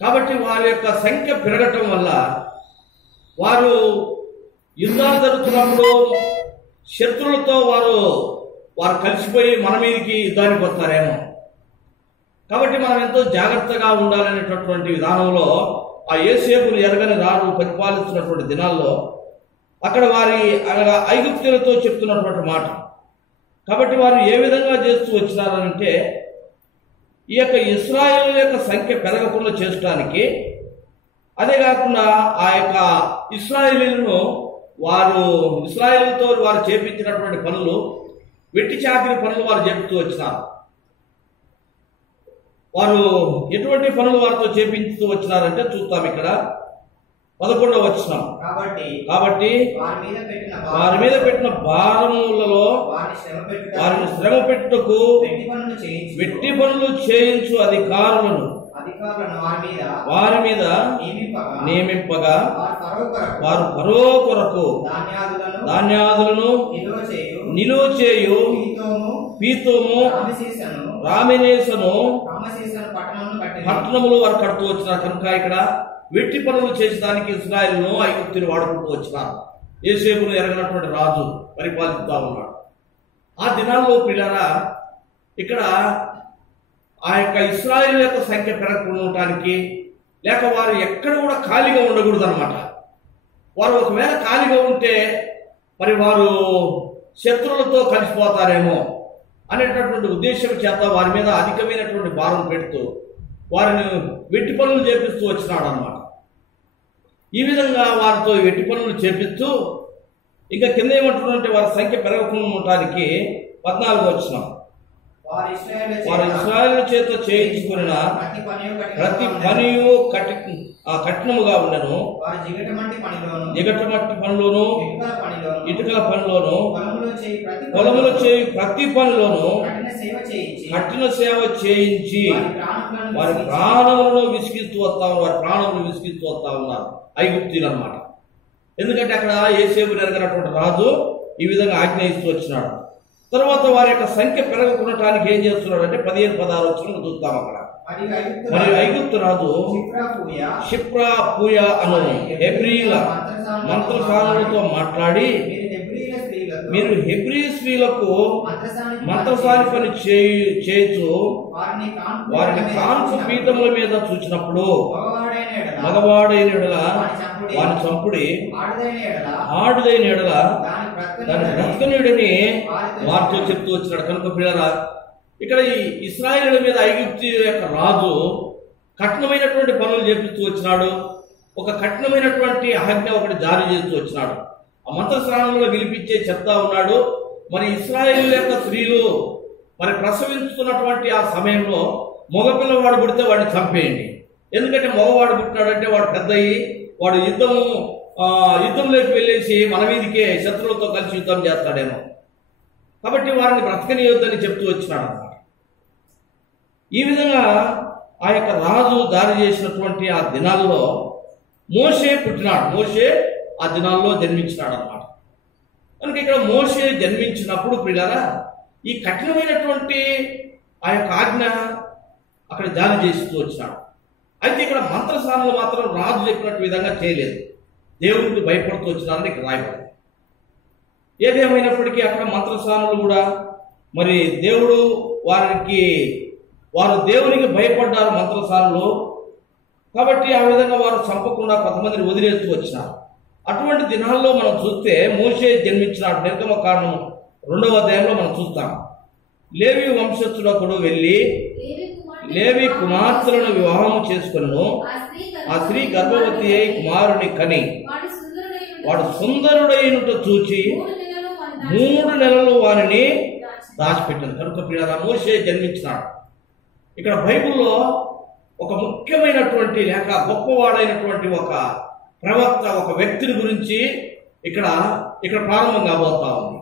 కాబట్టి వారి యొక్క సంఖ్య పెరగటం వల్ల వారు యుద్ధాలు జరుగుతున్నప్పుడు శత్రువులతో వారు కలిసిపోయి మన మీదకి యుద్ధానికి వస్తారేమో. కాబట్టి మనం ఎంతో జాగ్రత్తగా ఉండాలనేటటువంటి విధానంలో ఆ యోసేపును ఎరగని రాజు పరిపాలిస్తున్నటువంటి దినాల్లో అక్కడ ఐగుప్తీయులతో చెప్తున్నటువంటి మాట. కాబట్టి వారు ఏ విధంగా చేస్తూ వచ్చినారంటే ఈ యొక్క ఇశ్రాయేలు యొక్క సంఖ్య పెరగకుండా చేయడానికి, అదే కాకుండా ఆ యొక్క ఇశ్రాయేలీలను ఇశ్రాయేలుతో వారు చేపించినటువంటి పనులు, వెట్టి చాకిరి పనులు వారు చేపిస్తూ వచ్చినారు. వారు ఎటువంటి పనులు వారితో చేపించుతూ వచ్చినారంటే చూస్తాం ఇక్కడ 11వ వచనం. కాబట్టి వారి మీద పెట్టిన భారములలో వారిని శ్రమ పెట్టుటకు వెట్టి పనులు చేయించు అధికారులను వారి మీద నియమింపగా వారు ఫరో కొరకు ధాన్యాదులను నిలువ చేయు పీతోము రామెనేసను పట్టణములు వారు కడుతూ వచ్చినారు. కనుక ఇక్కడ వెట్టి పనులు చేసేదానికి ఇశ్రాయేలును ఐగుప్తుని వాడుకుంటూ వచ్చినారు. యోసేపును ఎరగనటువంటి రాజు పరిపాలిస్తూ ఉన్నాడు. ఆ దినాల్లో పిల్లరా ఇక్కడ ఆ యొక్క ఇశ్రాయేలు యొక్క సంఖ్య పెరగకుండా ఉండటానికి, లేక వారు ఎక్కడ కూడా ఖాళీగా ఉండకూడదు అనమాట. వారు ఒకవేళ ఖాళీగా ఉంటే మరి వారు శత్రువులతో కలిసిపోతారేమో అనేటటువంటి ఉద్దేశం చేత వారి మీద అధికమైనటువంటి భారం పెడుతూ వారిని వెట్టి పనులు చేపిస్తూ వచ్చినాడు అన్నమాట. ఈ విధంగా వారితో వెట్టి పనులు చేపిస్తూ ఇంకా కింద ఏమంటున్నారంటే వారి సంఖ్య పెరగకుండా ఉండటానికి 14వ వచనం. వారు ఇశ్రాయేలు చేత చేయించుకున్న ప్రతి పనియు కఠినముగా ఉండను. జిగటమట్టి పనిలోను ఇటుకల పనిలోను పొలములో చేయి ప్రతి పనిలోను కఠిన సేవ చేయించి వారి ప్రాణములను విసిగిస్తూ వస్తా ఉన్నారు ఐగుప్తీయులు అన్నమాట. ఎందుకంటే అక్కడ యోసేపు ఎరగనటువంటి రాజు ఈ విధంగా ఆజ్ఞయిస్తూ వచ్చినాడు. తర్వాత వారి యొక్క సంఖ్య పెరగకుండటానికి ఏం చేస్తున్నాడు అంటే 15-16 వచనం చూస్తాం. అక్కడ మరి ఐగుప్తు రాజు షిప్రా పూయా అను హెబ్రీల మంత్రసానులతో మాట్లాడి మీరు హెబ్రీ స్త్రీలకు మంత్రసాని పని చేయొచ్చు వారిని కాన్పు పీఠముల మీద చూచినప్పుడు మగవాడైన ఎడల వాని చంపుడి, ఆడుదైన ఎడల దాని బ్రతకనుడని వారితో చెప్తూ వచ్చినాడు. కనుక పిల్లరా ఇక్కడ ఈ ఇశ్రాయేలు మీద ఐగుప్తు యొక్క రాజు కఠినమైనటువంటి పనులు చేపిస్తూ వచ్చినాడు. ఒక కఠినమైనటువంటి ఆజ్ఞ ఒకటి జారీ చేస్తూ వచ్చినాడు. ఆ మంత్రస్నానంలో విలిపించే చెప్తా ఉన్నాడు. మరి ఇశ్రాయేలు యొక్క స్త్రీలు మరి ప్రసవిస్తున్నటువంటి ఆ సమయంలో మగపిల్లవాడు పుడితే వాడిని చంపేయండి. ఎందుకంటే మగవాడు పుట్టినాడంటే వాడు పెద్దయి వాడు యుద్ధంలోకి వెళ్ళేసి మన మీదకే శత్రువులతో కలిసి యుద్ధం చేస్తాడేమో. కాబట్టి వారిని బ్రతకనియొద్దని చెప్తూ వచ్చినాడు అన్నమాట. ఈ విధంగా ఆ యొక్క రాజు దారి చేసినటువంటి ఆ దినాల్లో మోషే పుట్టినాడు. మోషే ఆ దినాల్లో జన్మించినాడు అన్నమాట. కనుక ఇక్కడ మోషే జన్మించినప్పుడు పిల్లరా ఈ కఠినమైనటువంటి ఆ యొక్క ఆజ్ఞ అక్కడ జారీ చేస్తూ వచ్చినాడు. అయితే ఇక్కడ మంత్రస్నానాలు మాత్రం రాజు చెప్పినట్టు విధంగా చేయలేదు, దేవుడికి భయపడుతూ వచ్చినారని ఇక్కడ రాయబడింది. ఏదేమైనప్పటికీ అక్కడ మంత్రస్నానాలు కూడా మరి వారు దేవునికి భయపడ్డారు మంత్రస్నానాలు. కాబట్టి ఆ విధంగా వారు చంపకుండా కొంతమందిని వదిలేస్తూ వచ్చినారు. అటువంటి దినాల్లో మనం చూస్తే మోషే జన్మించినాడు. నిర్గమకాండం 2వ అధ్యాయంలో మనం చూస్తాం. లేవి వంశస్థుడొకడు వెళ్ళి లేవి కుమార్తెలను వివాహం చేసుకును. ఆ స్త్రీ గర్భవతి అయి కుమారుని కని వాడు సుందరుడైనట చూచి 3 నెలలు వారిని దాచిపెట్టింది. కనుక పిల్లరా మోషే జన్మించినాడు. ఇక్కడ బైబిల్లో ఒక ముఖ్యమైనటువంటి లేక గొప్పవాడైనటువంటి ఒక ప్రవక్త, ఒక వ్యక్తిని గురించి ఇక్కడ ప్రారంభం కాబోతా ఉంది.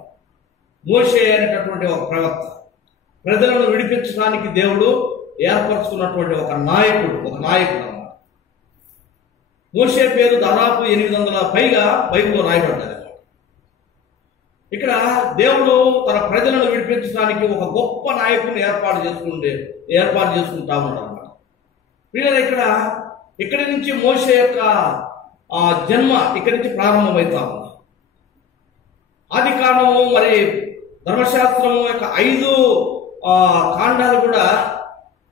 మోషే అనేటటువంటి ఒక ప్రవక్త, ప్రజలను విడిపించడానికి దేవుడు ఏర్పరచుకున్నటువంటి ఒక నాయకుడు అన్నమాట. మోషే పేరు దాదాపు 800 పైగా బైబిల్లో రాయబడ్డది. ఇక్కడ దేవుడు తన ప్రజలను విడిపించడానికి ఒక గొప్ప నాయకుడిని ఏర్పాటు చేసుకుంటా ఉన్నాడు అన్నమాట. వీళ్ళ ఇక్కడి నుంచి మోషే యొక్క జన్మ ఇక్కడి నుంచి ప్రారంభమవుతా ఉంది. ఆది కాండము మరి ధర్మశాస్త్రము యొక్క 5 కాండాలు కూడా,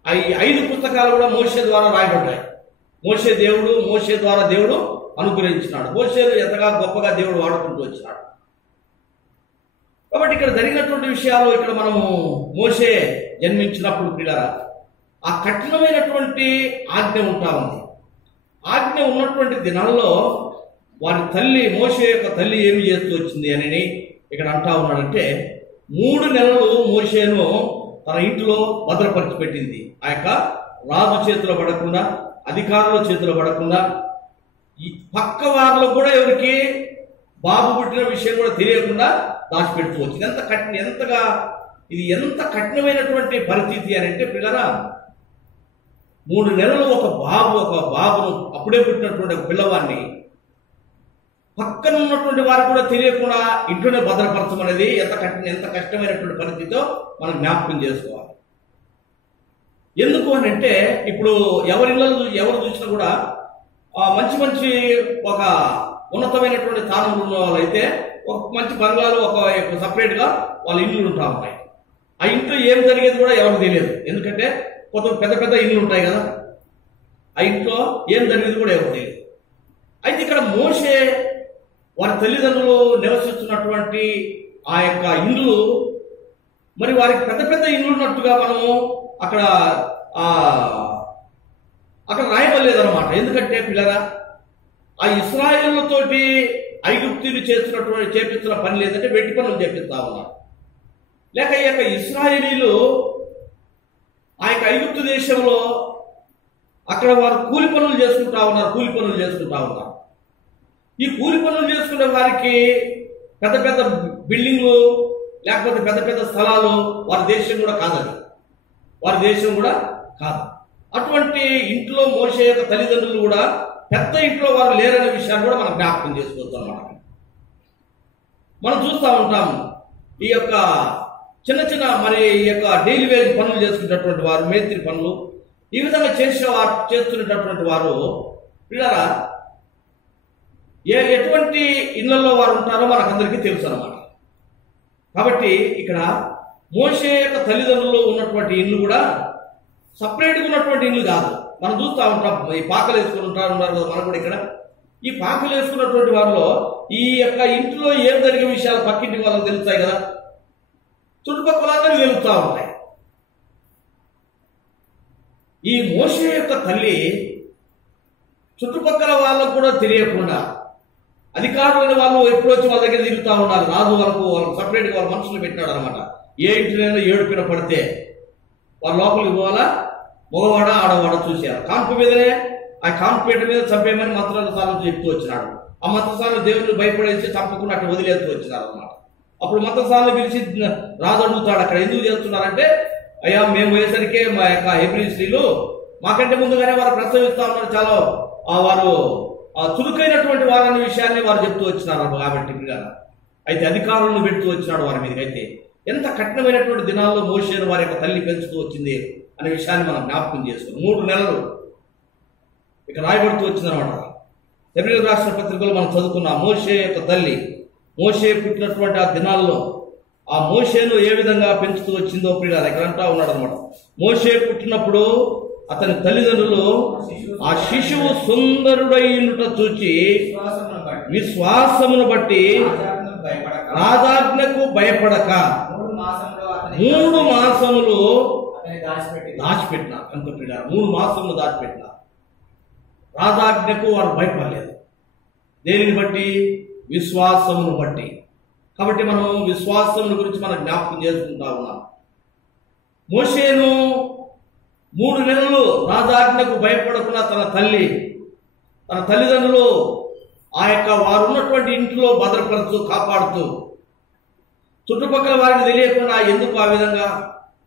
ఈ 5 పుస్తకాలు కూడా మోషే ద్వారా రాయబడ్డాయి. మోషే ద్వారా దేవుడు అనుగ్రహించినాడు. మోషేను ఎంతగా గొప్పగా దేవుడు వాడుకుంటూ వచ్చినాడు. కాబట్టి ఇక్కడ జరిగినటువంటి విషయాలు, ఇక్కడ మనము మోషే జన్మించినప్పుడు పిల్లరా ఆ కఠినమైనటువంటి ఆజ్ఞ ఉంటా ఉంది. ఆజ్ఞ ఉన్నటువంటి దినాల్లో వారి తల్లి, మోషే యొక్క తల్లి ఏమి చేస్తూ వచ్చింది అని ఇక్కడ అంటా ఉన్నాడంటే, 3 నెలలు మోషేను తన ఇంటిలో భద్రపరిచి పెట్టింది. ఆ యొక్క రాజు చేతిలో పడకుండా, అధికారుల చేతిలో పడకుండా, ఈ పక్క వారిలో కూడా ఎవరికి బాబు పుట్టిన విషయం కూడా తెలియకుండా దాచిపెడుతూ వచ్చింది. ఎంత కఠినమైనటువంటి పరిస్థితి అని అంటే పిల్లరా, 3 నెలలు ఒక బాబును అప్పుడే పుట్టినటువంటి ఒక పిల్లవాడిని పక్కన ఉన్నటువంటి వారు కూడా తెలియకుండా ఇంట్లోనే భద్రపరచమనేది ఎంత కష్టమైనటువంటి పరిస్థితితో మనం జ్ఞాపకం చేసుకోవాలి. ఎందుకు అని అంటే, ఇప్పుడు ఎవరు చూసినా కూడా మంచి ఒక ఉన్నతమైనటువంటి స్థానంలో ఉన్న వాళ్ళు అయితే ఒక మంచి బంగ్లాలు, ఒక సపరేట్గా వాళ్ళ ఇల్లు ఉంటా ఉంటాయి. ఆ ఇంట్లో ఏం జరిగేది కూడా ఎవరికి తెలియదు. ఎందుకంటే పెద్ద ఇల్లు ఉంటాయి కదా, ఆ ఇంట్లో ఏం జరిగేది కూడా ఎవరికి తెలియదు. అయితే ఇక్కడ మోషే వారి తల్లిదండ్రులు నివసిస్తున్నటువంటి ఆ యొక్క ఇల్లు, మరి వారికి పెద్ద ఇల్లు ఉన్నట్టుగా మనము అక్కడ రాయబడలేదన్నమాట. ఎందుకంటే పిల్లగా ఆ ఇశ్రాయేలుతోటి ఐగుప్తీయులు చేపిస్తున్న పని లేదంటే వెట్టి పనులు చేపిస్తా ఉన్నారు. లేక ఈ యొక్క ఇశ్రాయేలీలు ఆ యొక్క ఐగుప్తు దేశంలో అక్కడ వారు కూలి పనులు చేసుకుంటా ఉన్నారు. ఈ కూలి పనులు చేసుకునే వారికి పెద్ద బిల్డింగ్లు లేకపోతే పెద్ద స్థలాలు వారి దేశం కూడా కాదు. అటువంటి ఇంట్లో మోషే యొక్క తల్లిదండ్రులు కూడా పెద్ద ఇంట్లో వారు లేరనే విషయాన్ని కూడా మనం జ్ఞాపకం చేసుకోవచ్చు అన్నమాట. మనం చూస్తూ ఉంటాము ఈ యొక్క చిన్న మరి ఈ యొక్క డైలీ వేజ్ పనులు చేసుకునేటటువంటి వారు, మేస్త్రి పనులు, ఈ విధంగా చేస్తున్నటువంటి వారు పిల్లరా ఎటువంటి ఇళ్లలో వారు ఉంటారో మనకందరికీ తెలుసు అన్నమాట. కాబట్టి ఇక్కడ మోషే యొక్క తల్లిదండ్రులు ఉన్నటువంటి ఇల్లు కూడా సపరేట్గా ఉన్నటువంటి ఇల్లు కాదు. మనం చూస్తూ ఉంటాం, ఈ పాకలు వేసుకుని ఉన్నారు కదా మనం కూడా. ఇక్కడ ఈ పాకలు వేసుకున్నటువంటి వారిలో ఈ యొక్క ఇంట్లో ఏం జరిగే విషయాలు పక్కింటి వాళ్ళకి తెలుస్తాయి కదా, చుట్టుపక్కల అందరూ తెలుస్తూ ఉంటాయి. ఈ మోషే యొక్క తల్లి చుట్టుపక్కల వాళ్ళకు కూడా తెలియకుండా, అధికారులైన వాళ్ళు ఎప్పుడు వచ్చి వాళ్ళ దగ్గర తిరుగుతూ ఉన్నారు. రాజు వాళ్ళకు సపరేట్గా వాళ్ళ మనుషులు పెట్టినాడు అనమాట. ఏ ఇంటినైనా ఏడుపిన పడితే వాళ్ళ లోపలికి పోవాలా, మగవాడ ఆడవాడ చూశారు. కాంపు మీదనే ఆ కాంపేట మీద చంపేయమని మంత్రసాలను చెప్తూ వచ్చినాడు. ఆ మంత్రసాలను దేవుని భయపడేసి చంపకుండా అట్లా వదిలేస్తూ వచ్చినారు అన్నమాట. అప్పుడు మంత్రసాలను పిలిచి రాజు అడుగుతాడు, అక్కడ ఎందుకు చేస్తున్నారంటే, అయ్యా మేము పోయేసరికి మా యొక్క హెబ్రీ స్త్రీలు మాకంటే ముందుగానే వారు ప్రసవిస్తా ఉన్నారు, చాలా వారు చురుకైనటువంటి వారనే విషయాన్ని వారు చెప్తూ వచ్చినారు కాబట్టి అయితే అధికారులను పెడుతూ వచ్చినాడు వారి మీదకి. అయితే ఎంత కఠినమైనటువంటి దినాల్లో మోషేను వారి యొక్క తల్లి పెంచుతూ వచ్చింది అనే విషయాన్ని మనం జ్ఞాపకం చేసుకున్నాం. 3 నెలలు ఇక రాయబడుతూ వచ్చిందనమాట. హెబ్రీ రాష్ట్ర పత్రికలో మనం చదువుకున్నాం. మోషే యొక్క తల్లి, మోషే పుట్టినటువంటి ఆ దినాల్లో ఆ మోషేను ఏ విధంగా పెంచుతూ వచ్చిందో ప్రియులారా ఇక్కడ అంటా ఉన్నాడు అనమాట. మోషే పుట్టినప్పుడు అతని తల్లిదండ్రులు ఆ శిశువు సుందరుడైనట చూచి విశ్వాసమును బట్టి రాజాజ్ఞకు భయపడక 3 మాసములు దాచిపెట్టినారు. కనుక 3 మాసములు దాచిపెట్టినారు. రాజాజ్ఞకు వారు భయపడలేదు. దేనిని బట్టి? విశ్వాసమును బట్టి. కాబట్టి మనం విశ్వాసముల గురించి మనం జ్ఞాపకం చేసుకుంటా ఉన్నాం. 3 నెలలు రాజాజ్ఞకు భయపడకుండా తన తల్లిదండ్రులు ఆ యొక్క వారు ఉన్నటువంటి ఇంట్లో భద్రపరుస్తూ కాపాడుతూ చుట్టుపక్కల వారికి తెలియకుండా ఎందుకు ఆ విధంగా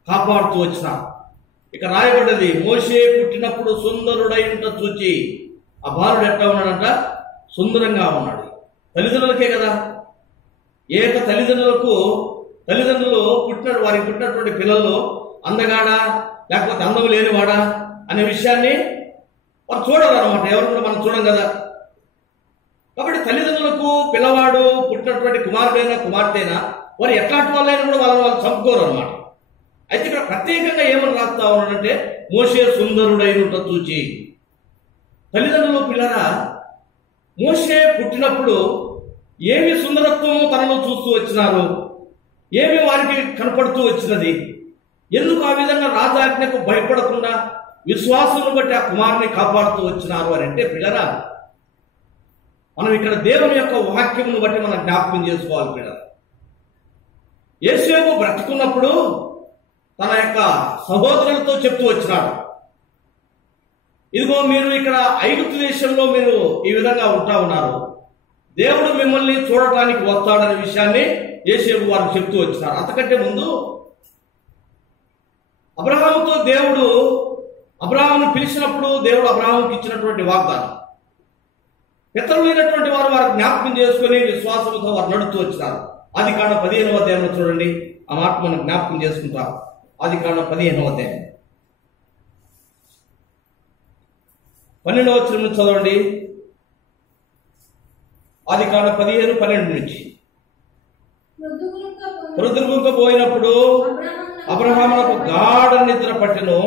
కాపాడుతూ వచ్చిన. ఇక రాయబడ్డది, మోషే పుట్టినప్పుడు సుందరుడై ఉంట చూచి. ఆ బాలుడు ఎట్లా ఉన్నాడంట? సుందరంగా ఉన్నాడు. తల్లిదండ్రులకే కదా, ఏక తల్లిదండ్రులు వారికి పుట్టినటువంటి పిల్లలు అందగాడా లేకపోతే అందం లేనివాడా అనే విషయాన్ని వారు చూడరు అనమాట. ఎవరు కూడా మనం చూడం కదా. కాబట్టి తల్లిదండ్రులకు పిల్లవాడు పుట్టినటువంటి కుమార్తెనా వారు ఎట్లాంటి వాళ్ళైనా కూడా వాళ్ళు చంపుకోరు అనమాట. అయితే ఇక్కడ ప్రత్యేకంగా ఏమని రాస్తా ఉన్నాడంటే, మోషే సుందరుడైనట చూచి. తల్లిదండ్రులు పిల్లరా, మోషే పుట్టినప్పుడు ఏమి సుందరత్వము తనలో చూస్తూ వచ్చినారు, ఏమి వారికి కనపడుతూ వచ్చినది, ఎందుకు ఆ విధంగా రాజాజ్ఞకు భయపడకుండా విశ్వాసం బట్టి ఆ కుమారుని కాపాడుతూ వచ్చినారు అని అంటే, పిల్లరా మనం ఇక్కడ దేవుని యొక్క వాక్యమును బట్టి మనం జ్ఞాపకం చేసుకోవాలి. పిల్లరా, యోసేపు బ్రతుకున్నప్పుడు తన యొక్క సహోదరులతో చెప్తూ వచ్చినాడు, ఇదిగో మీరు ఇక్కడ ఐగుప్తు దేశంలో మీరు ఈ విధంగా ఉంటా ఉన్నారు, దేవుడు మిమ్మల్ని చూడటానికి వస్తాడనే విషయాన్ని యోసేపు వారికి చెప్తూ వచ్చినారు. అంతకంటే ముందు అబ్రహాముతో దేవుడు అబ్రహామును పిలిచినప్పుడు దేవుడు అబ్రహాముకి ఇచ్చినటువంటి వాగ్దానం పితరులైనటువంటి వారు జ్ఞాపకం చేసుకుని విశ్వాసంతో వారు నడుస్తూ వచ్చినారు. ఆదికాండం 15వ అధ్యాయంలో చూడండి, ఆ మాట మనం జ్ఞాపకం చేసుకుంటాం. ఆదికాండం 15వ అధ్యాయం 12వ వచనం చదవండి. ఆదికాండం 15:12 నుంచి. ప్రొద్దుగుంకపోయినప్పుడు అబ్రహామునకు గాఢ నిద్ర పట్టెను,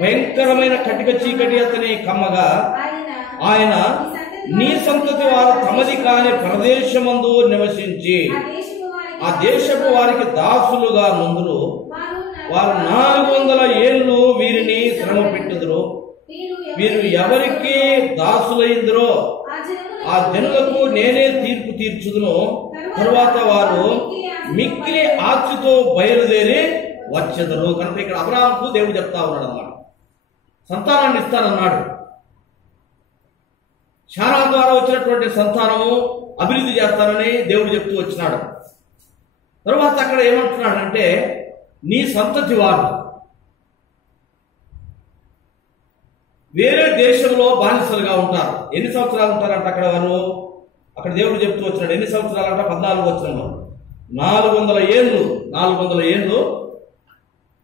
భయంకరమైన కటిక చీకటి అతని కమ్మగా ఆయన, నీ సంతతి వారు తమది కాని ప్రదేశమందు నివసించి ఆ దేశపు వారికి దాసులుగా నుందురు, వారు 400 ఏళ్ళు వీరిని శ్రమ పెట్టుదురు, వీరు ఎవరికి దాసులైందరో ఆ జనులకు నేనే తీర్పు తీర్చుదును. తరువాత వారు మిక్కిలి ఆర్చితో బయలుదేరి వచ్చెదరు. కనుక ఇక్కడ అబ్రహాముకు దేవుడు చెప్తా ఉన్నాడు అన్నమాట, సంతానాన్ని ఇస్తానన్నాడు. శారా ద్వారా వచ్చినటువంటి సంతానము అభివృద్ధి చేస్తానని దేవుడు చెప్తూ వచ్చినాడు. తరువాత అక్కడ ఏమంటున్నాడంటే, నీ సంతతి వారు వేరే దేశంలో బానిసలుగా ఉంటారు. ఎన్ని సంవత్సరాలు ఉంటారంట అక్కడ వారు? అక్కడ దేవుడు చెప్తూ వచ్చినాడు. ఎన్ని సంవత్సరాలు అంట? 14వ వచనంలో 400 ఏళ్ళు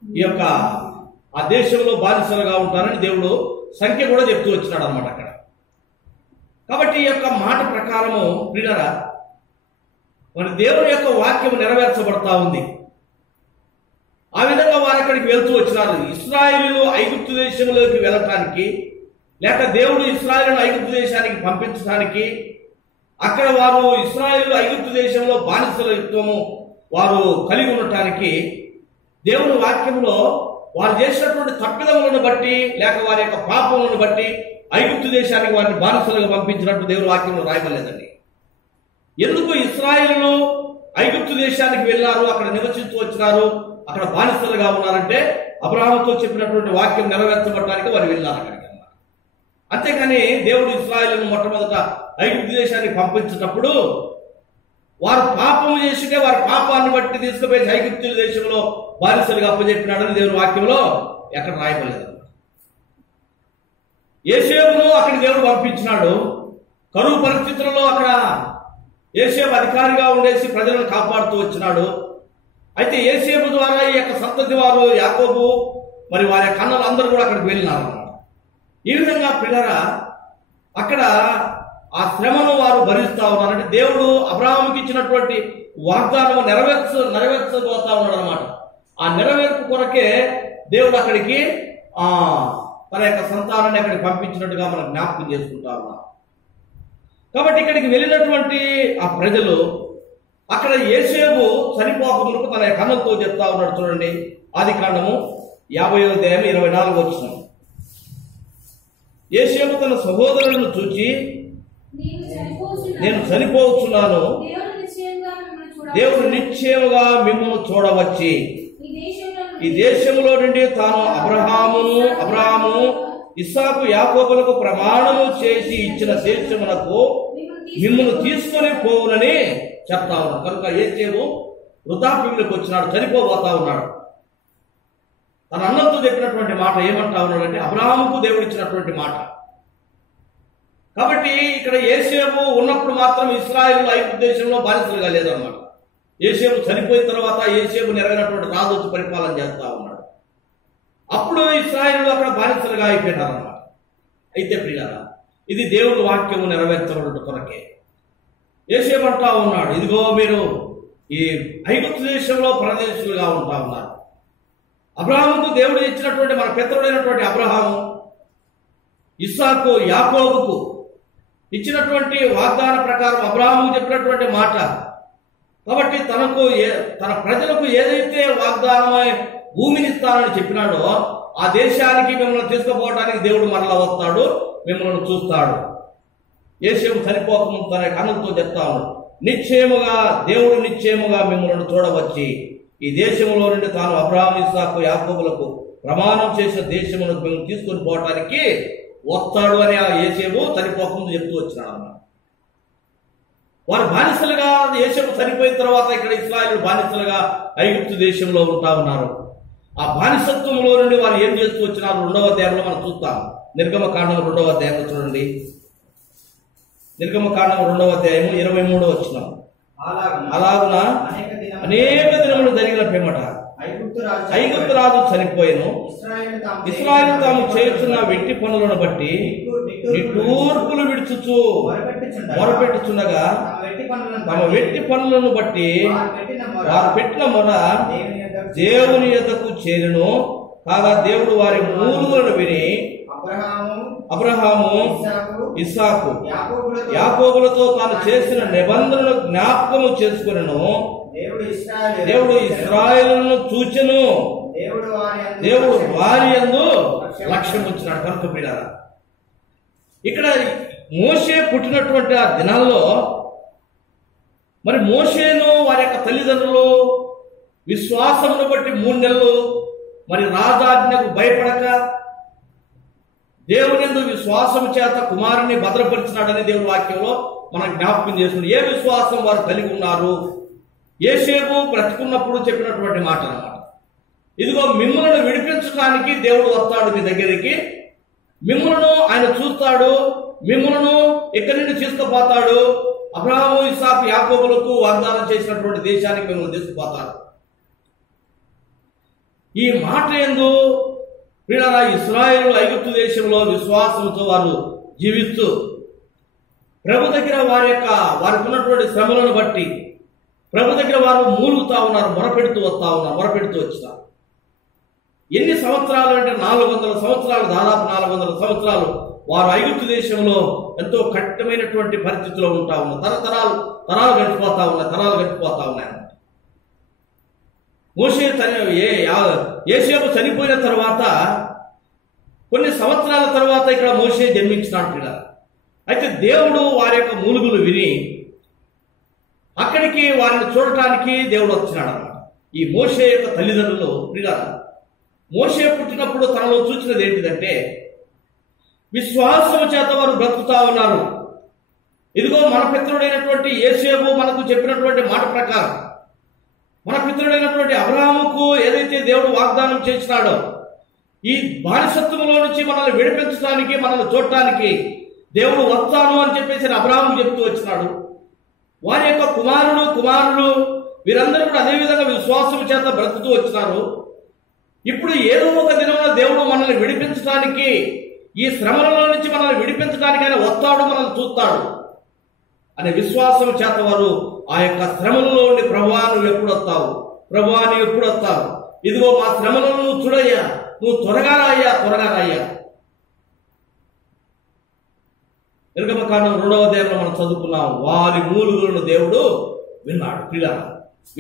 ఈ యొక్క ఆ దేశంలో బానిసలుగా ఉంటారని దేవుడు సంఖ్య కూడా చెప్తూ వచ్చినాడు అనమాట అక్కడ. కాబట్టి ఈ యొక్క మాట ప్రకారము ప్రియులారా, మన దేవుని యొక్క వాక్యం నెరవేర్చబడతా ఉంది. ఆ విధంగా వారు అక్కడికి వెళ్తూ వచ్చినారు. ఇశ్రాయేలీయులు ఐగుప్తు దేశంలోకి వెళ్ళటానికి, లేక దేవుడు ఇశ్రాయేలును ఐగుప్తు దేశానికి పంపించడానికి, అక్కడ వారు ఇశ్రాయేలీయులు ఐగుప్తు దేశంలో బానిసత్వము వారు కలిగి ఉండటానికి దేవుని వాక్యంలో వారు చేసినటువంటి తప్పిదములను బట్టి, లేక వారి యొక్క పాపములను బట్టి ఐగుప్తు దేశానికి వారిని బానిసలుగా పంపించినట్టు దేవుని వాక్యంలో రాయబడలేదండి. ఎందుకు ఇశ్రాయేలీయులు ఐగుప్తు దేశానికి వెళ్ళారు, అక్కడ నివసిస్తూ వచ్చినారు, అక్కడ బానిసలుగా ఉన్నారంటే అబ్రహాముతో చెప్పినటువంటి వాక్యం నెరవేర్చబడటానికి వారు వెళ్ళారు అక్కడికి. అంతేకాని దేవుడు ఇశ్రాయేలును మొట్టమొదట ఐగుప్తు దేశానికి పంపించేటప్పుడు వారు పాపము చేసితే వారి పాపాన్ని బట్టి తీసుకుపోయి ఐగుప్తు దేశంలో బానిసలుగా అప్పచెప్పినాడని దేవుని వాక్యంలో ఎక్కడ రాయబడలేదు. యోసేపును అక్కడికి దేవుడు పంపించినాడు. కరువు పరిస్థితుల్లో అక్కడ యోసేపు అధికారిగా ఉండేసి ప్రజలను కాపాడుతూ వచ్చినాడు. అయితే యోసేపు ద్వారా ఈ యొక్క సంతతి వారు యాకోబు మరి వారి కన్నలు అందరూ కూడా అక్కడికి వెళ్ళినారు. ఈ విధంగా పిల్లరా అక్కడ ఆ శ్రమను వారు భరిస్తా ఉన్నారంటే దేవుడు అబ్రహాముకి ఇచ్చినటువంటి వాగ్దానము నెరవేర్చబోతా ఉన్నాడు అనమాట. ఆ నెరవేర్పు కొరకే దేవుడు అక్కడికి తన యొక్క సంతానాన్ని అక్కడికి పంపించినట్టుగా మనం జ్ఞాపకం చేసుకుంటా ఉన్నాం. కాబట్టి ఇక్కడికి వెళ్ళినటువంటి ఆ ప్రజలు అక్కడ యోసేపు చనిపోకమునుపు తన కన్నులతో చెప్తా ఉన్నాడు. చూడండి, ఆదికాండము 50వ అధ్యాయం 24వ వచనం. యోసేపు తన సహోదరులను చూచి, నేను చనిపోతున్నాను, దేవుడు నిశ్చయముగా మిమ్మల్ని చూడవచ్చి ఈ దేశములో నుండి తాను అబ్రహాము ఇస్సాకు యాకోబులకు ప్రమాణము చేసి ఇచ్చిన దేశమునకు మిమ్మల్ని తీసుకొని పోవునని చెప్తా ఉన్నాడు. కనుక యోసేపు వృద్ధాప్యంలోకి వచ్చినాడు, చనిపోబోతా ఉన్నాడు. తన అన్నతో చెప్పినటువంటి మాట ఏమంటా ఉన్నాడు అంటే అబ్రహాముకు దేవుడు ఇచ్చినటువంటి మాట. కాబట్టి ఇక్కడ యోసేపు ఉన్నప్పుడు మాత్రం ఇశ్రాయేలు ఐగుప్తు దేశంలో బానిసలుగా లేదన్నమాట. యోసేపు చనిపోయిన తర్వాత యోసేపు నెరవేరినటువంటి రాజు వచ్చి పరిపాలన చేస్తా ఉన్నాడు. అప్పుడు ఇశ్రాయేలు అక్కడ బానిసలుగా అయిపోయినారన్నమాట. అయితే ప్రియులారా, ఇది దేవుడి వాక్యము నెరవేర్చబడుట కొరకే. యోసేపు అంటా ఉన్నాడు, ఇదిగో మీరు ఈ ఐగుప్తు దేశంలో పరదేశులుగా ఉంటా ఉన్నారు. అబ్రహాముకు దేవుడు ఇచ్చినటువంటి మన పితరుడైనటువంటి అబ్రహాము, ఇస్సాకు, యాకోబుకు ఇచ్చినటువంటి వాగ్దాన ప్రకారం అబ్రహాముకు చెప్పినటువంటి మాట. కాబట్టి తన ప్రజలకు ఏదైతే వాగ్దానమై భూమిని ఇస్తానని చెప్పినాడో ఆ దేశానికి మిమ్మల్ని తీసుకుపోవడానికి దేవుడు మరలా వస్తాడు, మిమ్మల్ని చూస్తాడు. యోసేపు చనిపోకముందు తన కన్నులతో చెప్తా ఉన్నాడు, దేవుడు నిశ్చయముగా మిమ్మల్ని చూడవచ్చి ఈ దేశంలో నుండి తాను అబ్రహాము, ఇస్సాకు, యాకోబులకు ప్రమాణం చేసిన దేశములకు మిమ్మల్ని తీసుకొని పోవటానికి వస్తాడు అని ఆ యోసేపు చనిపోకముందు చెప్తూ వచ్చినాడు అన్నమాట. వారు బానిసలుగా యోసేపు చనిపోయిన తర్వాత ఇక్కడ ఇశ్రాయేలు బానిసలుగా ఐగుప్తు దేశంలో ఉంటా ఉన్నారు. ఆ బానిసత్వంలో నుండి వారు ఏం చేస్తూ వచ్చినారు 2వ అధ్యాయంలో మనం చూస్తాం. నిర్గమకాండం 2వ అధ్యాయంలో చూడండి. నిర్గమకాండం 2వ అధ్యాయము 23వ వచనం. అలాగున అనేక దినములు జరిగిన పిమ్మట ఐగుప్తు రాజు చనిపోయిను. ఇశ్రాయేలు తాము చేస్తున్న వెట్టి పనులను బట్టి నిట్టూర్పులు విడుచుచు మొరపెట్టుచుండగా తమ వెట్టి పనులను బట్టి వారు పెట్టిన మొర దేవుని యొద్దకు చేరును. కాగా దేవుడు వారి మూలుగులను విని అబ్రహాము, ఇస్సాకు, యాకోబులతో తాను చేసిన నిబంధనను జ్ఞాపకము చేసుకునను. దేవుడు ఇశ్రాయేలును చూచెను. దేవుడు వారి యందు లక్ష్యం ఉంచినాడు. కనుక ప్రియులారా, ఇక్కడ మోషే పుట్టినటువంటి ఆ దినాల్లో మరి మోషేను వారి యొక్క తల్లిదండ్రులు విశ్వాసమును బట్టి 3 నెలలు మరి రాజాజ్ఞకు భయపడక దేవుని యందు విశ్వాసము చేత కుమారుని భద్రపరిచినాడని దేవుని వాక్యంలో మనం జ్ఞాపకం చేసుకుని ఏ విశ్వాసం వారు కలిగి ఉన్నారు. యోసేపు బ్రతుకున్నప్పుడు చెప్పినటువంటి మాట అన్నమాట. ఇదిగో మిమ్మల్ని విడిపించడానికి దేవుడు వస్తాడు మీ దగ్గరికి, మిమ్మల్ని ఆయన చూస్తాడు, మిమ్మల్ని ఇక్కడి నుండి తీసుకుపోతాడు, అబ్రహాము, ఇస్సాకు, యాకోబులకు వాగ్దానం చేసినటువంటి దేశానికి మిమ్మల్ని తీసుకుపోతాడు. ఈ మాట యందు ప్రియులారా, ఇశ్రాయేలు ఐగుప్తు దేశంలో విశ్వాసంతో వారు జీవిస్తూ ప్రభు దగ్గర వారికి ఉన్నటువంటి శ్రమలను బట్టి ప్రభు దగ్గర వారు మూలుగుతా ఉన్నారు, మొరపెడుతూ వచ్చినారు. ఎన్ని సంవత్సరాలు అంటే 400 సంవత్సరాలు, దాదాపు 400 సంవత్సరాలు వారు ఐగుప్తు దేశంలో ఎంతో కఠినమైనటువంటి పరిస్థితిలో ఉంటా ఉన్నారు. తరాలు గడిచిపోతా ఉన్నాయి. యోసేపు చనిపోయిన తర్వాత కొన్ని సంవత్సరాల తర్వాత ఇక్కడ మోషే జన్మించినట్టు. అయితే దేవుడు వారి యొక్క మూలుగులు విని అక్కడికి వారిని చూడటానికి దేవుడు వచ్చినాడు అన్నమాట. ఈ మోషే యొక్క తల్లిదండ్రులు ప్రియులారా, మోషే పుట్టినప్పుడు తనలో చూసినది ఏంటిదంటే విశ్వాసము చేత వారు బ్రతుకుతా ఉన్నారు. ఇదిగో మన పితరుడైనటువంటి యోసేపు మనకు చెప్పినటువంటి మాట ప్రకారం మన పితరుడైనటువంటి అబ్రహాముకు ఏదైతే దేవుడు వాగ్దానం చేసినాడో ఈ బానిసత్వంలో నుంచి మనల్ని విడిపించడానికి, మనల్ని చూడటానికి దేవుడు వస్తాను అని చెప్పేసి అబ్రహాము చెప్తూ వచ్చినాడు. వారి యొక్క కుమారులు వీరందరూ కూడా అదేవిధంగా విశ్వాసం చేత బ్రతుకుతూ వచ్చినారు. ఇప్పుడు ఏదో ఒక దినమున దేవుడు మనల్ని విడిపించడానికి, ఈ శ్రమలలో నుంచి మనల్ని విడిపించడానికి ఆయన వస్తాడు, మనల్ని చూస్తాడు అనే విశ్వాసం చేత వారు ఆ యొక్క శ్రమలలో ఉండి ప్రభువా నువ్వు ఎప్పుడు వస్తావు, ఇదిగో మా శ్రమలను నువ్వు చూడయ్యా, నువ్వు త్వరగా రాయ్యా. నిర్గమకాండం 2వ అధ్యాయంలో మనం చదువుకున్నాం. వారి మూలుగులను దేవుడు విన్నాడు. ప్రియులారా,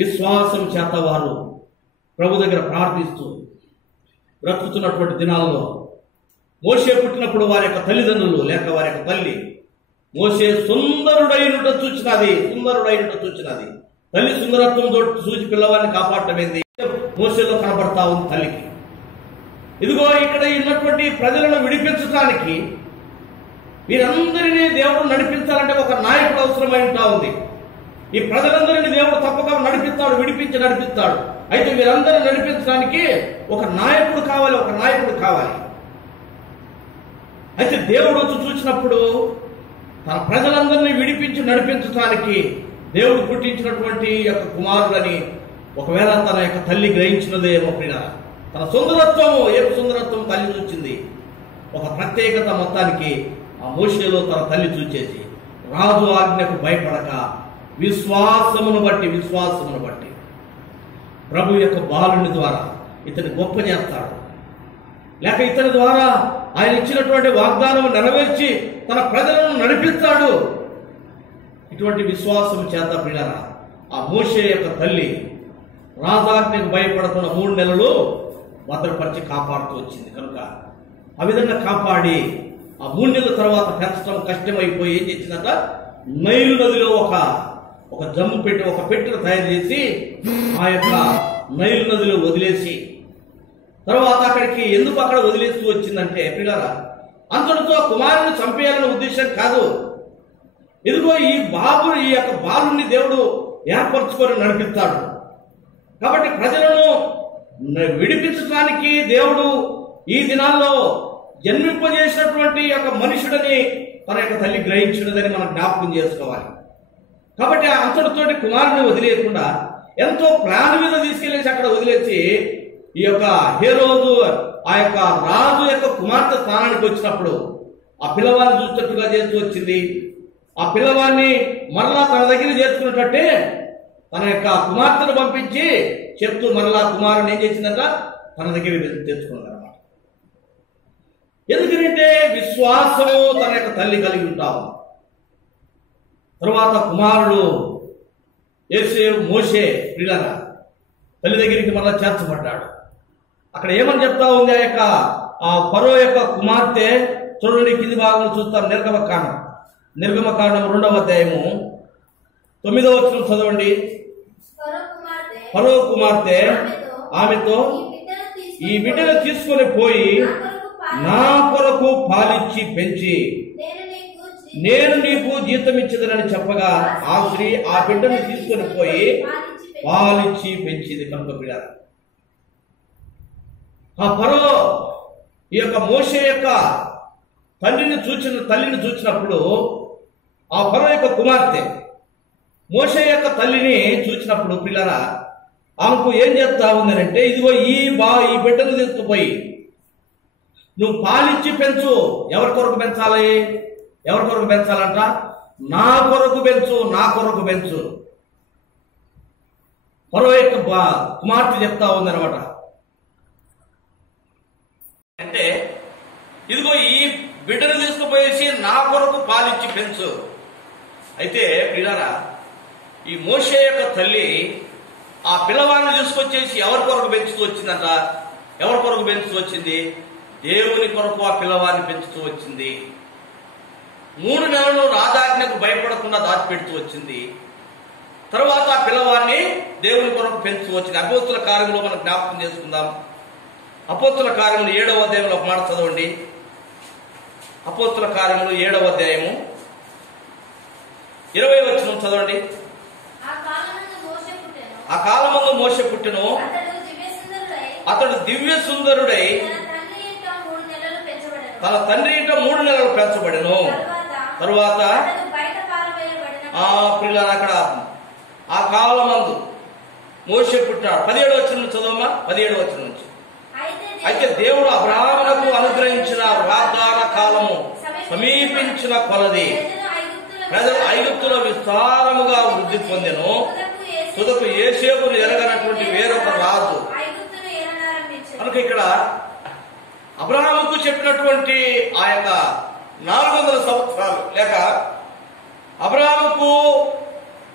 విశ్వాసం చేత వారు ప్రభు దగ్గర ప్రార్థిస్తూ బ్రతుకుతున్నటువంటి దినాల్లో మోషే పుట్టినప్పుడు వారి యొక్క తల్లిదండ్రులు లేక వారి యొక్క తల్లి మోషే సుందరుడైనట్టు చూచినది. తల్లి సుందరత్వం చూసి పిల్లవాడిని కాపాడటం ఏంది? మోసేలో కనబడతా ఉంది తల్లికి. ఇదిగో ఇక్కడ ఉన్నటువంటి ప్రజలను విడిపించడానికి, వీరందరినీ దేవుడు నడిపించాలంటే ఒక నాయకుడు అవసరమై ఉంటా ఉంది. ఈ ప్రజలందరినీ దేవుడు తప్పక నడిపిస్తాడు, విడిపించి నడిపిస్తాడు. అయితే వీరందరినీ నడిపించడానికి ఒక నాయకుడు కావాలి, ఒక నాయకుడు కావాలి. అయితే దేవుడు వచ్చి చూసినప్పుడు తన ప్రజలందరినీ విడిపించి నడిపించడానికి దేవుడు పుట్టించినటువంటి యొక్క కుమారుడని ఒకవేళ తన యొక్క తల్లి గ్రహించినదేమో ప్రియ. తన సుందరత్వము, ఏ సుందరత్వం తల్లి చూచింది, ఒక ప్రత్యేకత మొత్తానికి ఆ మోషేలో తన తల్లి చూచేసి రాజు ఆజ్ఞకు భయపడక విశ్వాసమును బట్టి ప్రభు యొక్క బాలుని ద్వారా ఇతని గొప్ప చేస్తాడు, లేక ఇతని ద్వారా ఆయన ఇచ్చినటువంటి వాగ్దానం నెరవేర్చి తన ప్రజలను నడిపిస్తాడు. ఇటువంటి విశ్వాసం చేత ప్రియులారా ఆ మోషే యొక్క తల్లి రాజాజ్ఞకు భయపడకుండా 3 నెలలు భద్రపరిచి కాపాడుతూ వచ్చింది. కనుక ఆ విధంగా కాపాడి ఆ 3 నెలల తర్వాత పెంచడం కష్టమైపోయి ఏం చేసిందట, నైలు నదిలో ఒక జమ్ము పెట్టి ఒక పెట్టెను తయారు చేసి ఆ యొక్క నైలు నదిలో వదిలేసి, తర్వాత అక్కడికి ఎందుకు అక్కడ వదిలేస్తూ వచ్చిందంటే ప్రియులారా, అంతటితో కుమారుని చంపేయాలనే ఉద్దేశం కాదు. ఇదిగో ఈ యొక్క బాలుని దేవుడు ఏర్పరచుకొని నడిపిస్తాడు. కాబట్టి ప్రజలను విడిపించడానికి దేవుడు ఈ దినాల్లో జన్మింపజేసినటువంటి యొక్క మనుషుడని తన యొక్క తల్లి గ్రహించినదని మనం జ్ఞాపకం చేసుకోవాలి. కాబట్టి అంతటితోటి కుమారుని వదిలేయకుండా ఎంతో ప్లాన్ మీద తీసుకెళ్లేసి అక్కడ వదిలేసి ఈ యొక్క హేరోదు ఆ యొక్క రాజు యొక్క కుమార్తె స్థానానికి వచ్చినప్పుడు ఆ పిల్లవాడిని చూసినట్టుగా చేస్తూ వచ్చింది. ఆ పిల్లవాడిని మరలా తన దగ్గర చేర్చుకున్నట్టే తన యొక్క కుమార్తెను పంపించి చెప్తూ మరలా కుమారుని ఏం చేసిందంట, తన దగ్గర తెచ్చుకున్నారన్నమాట. ఎందుకంటే విశ్వాసము తన యొక్క తల్లి కలిగి ఉంటాము. తరువాత కుమారుడు మోషే ప్రియులారా తల్లి దగ్గరికి మరలా చేర్చబడ్డాడు. అక్కడ ఏమని చెప్తా ఉంది ఆ ఫరో యొక్క కుమార్తె, చూడండి కింది భాగంలో చూస్తాం. నిర్గమకాండం 2వ అధ్యాయము 9వ వచనం చదవండి. ఫరో కుమార్తె ఆమెతో, ఈ బిడ్డను తీసుకొని పోయి నా కొరకు పాలిచ్చి పెంచి నేను నీకు జీతం ఇచ్చదనని చెప్పగా ఆ స్త్రీ ఆ బిడ్డను తీసుకొని పోయి పాలిచ్చి పెంచింది. కనుక పిల్లలు ఆ ఫరో ఈ యొక్క మోషే యొక్క తల్లిని చూసినప్పుడు ఆ ఫరో యొక్క కుమార్తె మోషే యొక్క తల్లిని చూసినప్పుడు పిల్లరా ఆమెకు ఏం చెప్తా ఉందనంటే, ఇదిగో ఈ బిడ్డను తీసుకుపోయి నువ్వు పాలిచ్చి పెంచు. ఎవరి కొరకు పెంచాలి? ఎవరి కొరకు పెంచాలంట? నా కొరకు పెంచు. ఫరో యొక్క కుమార్తె చెప్తా ఉందన్నమాట. అంటే ఇదిగో ఈ బిడ్డను తీసుకుపోయేసి నా కొరకు పాలిచ్చి పెంచు. అయితే పిల్లరా ఈ మోషే యొక్క తల్లి ఆ పిల్లవాడిని తీసుకొచ్చేసి ఎవరి కొరకు పెంచుతూ వచ్చిందంట? ఎవరి కొరకు పెంచుతూ వచ్చింది? దేవుని కొరకు ఆ పిల్లవాడిని పెంచుతూ వచ్చింది. 3 నెలలు రాజాజ్ఞకు భయపడకుండా దాచిపెడుతూ వచ్చింది. తరువాత ఆ పిల్లవాడిని దేవుని కొరకు పెంచుతూ వచ్చింది. అపోస్తుల కార్యంలో మనం జ్ఞాపకం చేసుకుందాం. అపోస్తుల కార్యములు 7వ అధ్యాయంలో ఒక మాట చదవండి. అపోస్తుల కార్యములు 7వ అధ్యాయము 20వ వచనం చదవండి. ఆ కాలమందు మోషే పుట్టెను, అతడు దివ్య సుందరుడై తన తండ్రి ఇంట 3 నెలలు పెంచబడెను. తరువాత పిల్లలు అక్కడ ఆ కాలమందు మోషే పుట్టాడు. 17వ వచనం చదవమ్మా. 17వ వచనం నుంచి. అయితే దేవుడు అబ్రహామునకు అనుగ్రహించిన వాగ్దాన కాలము సమీపించిన కొలది ప్రజలు ఐగుప్తులో విస్తారముగా వృద్ధి పొందెను. తుదకు యోసేపును ఎరగనటువంటి వేరొక రాజు. కనుక ఇక్కడ అబ్రహాముకు చెప్పినటువంటి ఆ యొక్క 400 సంవత్సరాలు లేక అబ్రహాముకు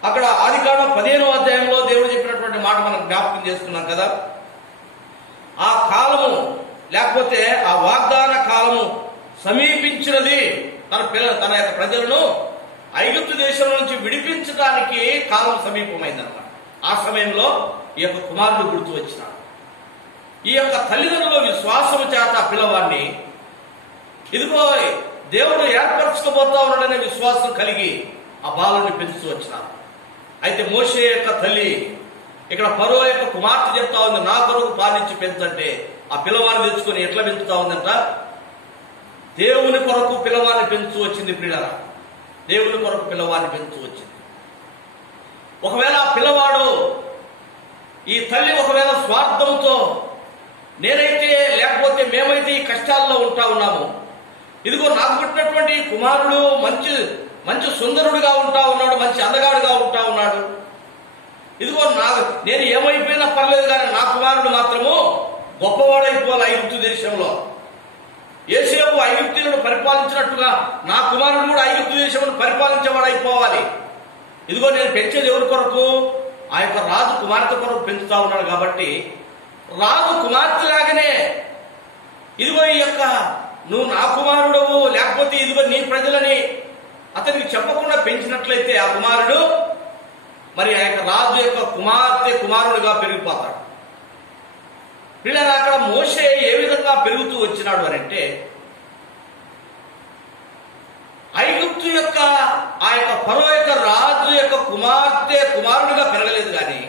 అక్కడ ఆదికాండం 15వ అధ్యాయంలో దేవుడు చెప్పినటువంటి మాట మనం జ్ఞాపకం చేసుకున్నాం కదా. ఆ కాలము లేకపోతే ఆ వాగ్దాన కాలము సమీపించినది. తన యొక్క ప్రజలను ఐగుప్తు దేశం నుంచి విడిపించడానికి కాలం సమీపమైందన్నమాట. ఆ సమయంలో ఈ యొక్క కుమారుడు గుర్తు వచ్చినాడు. ఈ యొక్క తల్లిదండ్రుల విశ్వాసము చేత పిల్లవాడిని ఇదిగో దేవుడు ఏర్పరచుకోబోతా ఉన్నాడనే విశ్వాసం కలిగి ఆ బాలుని పెంచుతూ వచ్చినారు. అయితే మోషే యొక్క తల్లి ఇక్కడ ఫరో యొక్క కుమార్తె చెప్తా ఉంది, నా కొరకు పాలించి పెంచంటే ఆ పిల్లవాడిని తెచ్చుకొని ఎట్లా పెంచుతా ఉందంట, దేవుని కొరకు పిల్లవాడిని పెంచు వచ్చింది. ప్రియులారా, దేవుని కొరకు పిల్లవాడిని పెంచు వచ్చింది. ఒకవేళ ఆ పిల్లవాడు ఈ తల్లి ఒకవేళ స్వార్థంతో నేనైతే లేకపోతే మేమైతే ఈ కష్టాల్లో ఉంటా ఉన్నాము, ఇదిగో నాకు పుట్టినటువంటి కుమారుడు మంచి మంచి సుందరుడిగా ఉంటా ఉన్నాడు, మంచి అందగాడుగా ఉంటా ఉన్నాడు, ఇదిగో నేను ఏమైపోయినా పర్లేదు కానీ నా కుమారుడు మాత్రము గొప్పవాడైపోవాలి ఐగుప్తు దేశంలో. యోసేపు ఐగుప్తీయులను పరిపాలించినట్టుగా నా కుమారుడు కూడా ఐగుప్తు దేశంలో పరిపాలించేవాడైపోవాలి. ఇదిగో నేను పెంచేది ఎవరి కొరకు? ఆ యొక్క రాజు కుమార్తె కొరకు పెంచుతా ఉన్నాడు. కాబట్టి రాజు కుమార్తె లాగానే ఇదిగో ఈ యొక్క నువ్వు నా కుమారుడవు లేకపోతే ఇదిగో నీ ప్రజలని అతనికి చెప్పకుండా పెంచినట్లయితే ఆ కుమారుడు మరి ఆ యొక్క రాజు యొక్క కుమార్తె కుమారుడుగా పెరిగిపోతాడు. పిల్లలు అక్కడ మోషే ఏ విధంగా పెరుగుతూ వచ్చినాడు అని అంటే, ఐగుప్తు యొక్క ఆ యొక్క ఫరో యొక్క రాజు యొక్క కుమార్తె కుమారుడిగా పెరగలేదు కానీ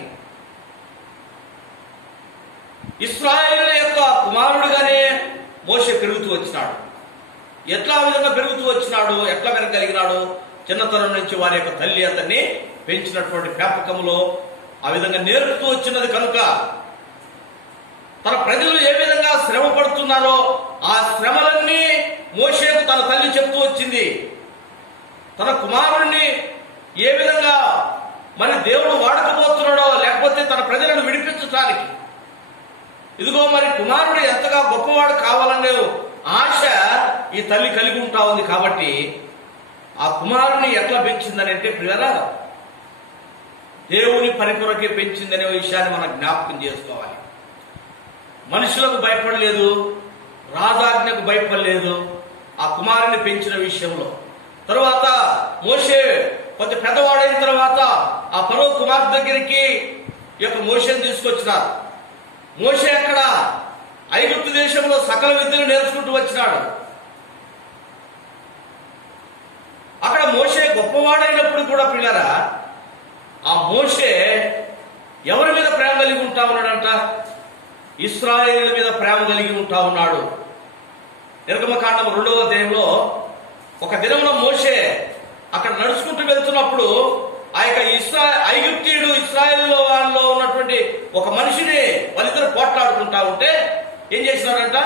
ఇశ్రాయేలు యొక్క కుమారుడిగానే మోషే పెరుగుతూ వచ్చినాడు. ఎట్లా ఆ విధంగా పెరుగుతూ వచ్చినాడు, ఎట్లా పెరగలిగినాడు? చిన్నతనం నుంచి వారి యొక్క తల్లి అతన్ని పెంచినటువంటి పెంపకంలో ఆ విధంగా నేర్పుతూ వచ్చినది కనుక తన ప్రజలు ఏ విధంగా శ్రమ పడుతున్నారో ఆ శ్రమలన్నీ మోషేకు తన తల్లి చెప్తూ వచ్చింది. తన కుమారుణ్ణి ఏ విధంగా మరి దేవుడు వాడకపోతున్నాడో లేకపోతే తన ప్రజలను విడిపించడానికి ఇదిగో మరి కుమారుడు ఎంతగా గొప్పవాడు కావాలనే ఆశ ఈ తల్లి కలిగి ఉంటా ఉంది. కాబట్టి ఆ కుమారుని ఎట్లా పెంచిందని అంటే ప్రియరా, దేవుని పరికొరకే పెంచిందనే విషయాన్ని మనం జ్ఞాపకం చేసుకోవాలి. మనుషులకు భయపడలేదు, రాజాజ్ఞకు భయపడలేదు ఆ కుమారుని పెంచిన విషయంలో. తరువాత మోషే కొంత పెద్దవాడైన తర్వాత ఆ ఫరో కుమార్తె దగ్గరికి ఈ యొక్క మోషేని తీసుకొచ్చినారు. మోషే అక్కడ ఐగుప్తు దేశంలో సకల విద్యలు నేర్చుకుంటూ వచ్చినాడు. అక్కడ మోషే గొప్పవాడైనప్పుడు కూడా పిల్లరా, ఆ మోషే ఎవరి మీద ప్రేమ కలిగి ఉంటా ఉన్నాడంట? ఇశ్రాయేలు మీద ప్రేమ కలిగి ఉంటా ఉన్నాడు. నిర్గమకాండం 2వ అధ్యాయంలో ఒక దినంలో మోషే అక్కడ నడుచుకుంటూ వెళ్తున్నప్పుడు ఆ యొక్క ఐగుప్తీయుడు ఇశ్రాయేలు వాళ్ళలో ఉన్నటువంటి ఒక మనిషిని వాళ్ళిద్దరు పోట్లాడుకుంటా ఉంటే ఏం చేసినాడంట?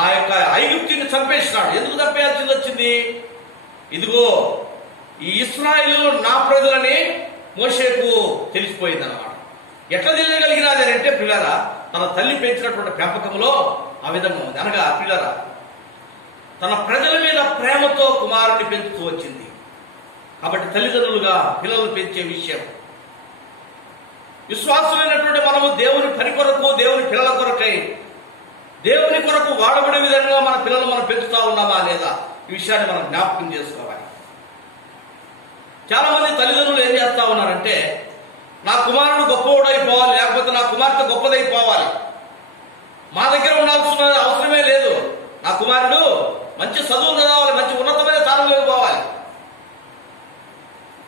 ఆ యొక్క ఐగుప్తీయుని చంపేసినాడు. ఎందుకు చంపేయాల్సి వచ్చింది? ఇదిగో ఈ ఇశ్రాయేలు నా ప్రజలని మోషేకు తెలిసిపోయింది అన్నమాట. ఎట్లా తెలియగలిగినది అని అంటే పిల్లరా, తన తల్లి పెంచినటువంటి పెంపకంలో ఆ విధంగా ఉంది. అనగా పిల్లరా, తన ప్రజల మీద ప్రేమతో కుమారుడిని పెంచుతూ వచ్చింది. కాబట్టి తల్లిదండ్రులుగా పిల్లలు పెంచే విషయం, విశ్వాసమైనటువంటి మనము దేవుని పని కొరకు, దేవుని పిల్లల కొరకై దేవుని కొరకు వాడబడే విధంగా మన పిల్లలు మనం పెంచుతా ఉన్నామా లేదా ఈ విషయాన్ని మనం జ్ఞాపకం చేసుకోవాలి. చాలా మంది తల్లిదండ్రులు ఏం చేస్తా ఉన్నారంటే, నా కుమారుడు గొప్పవాడైపోవాలి, లేకపోతే నా కుమార్తె గొప్పదైపోవాలి, మా దగ్గర ఉండాల్సిన అవసరమే లేదు, నా కుమారుడు మంచి చదువు చదవాలి, మంచి ఉన్నతమైన స్థానంలోకి పోవాలి,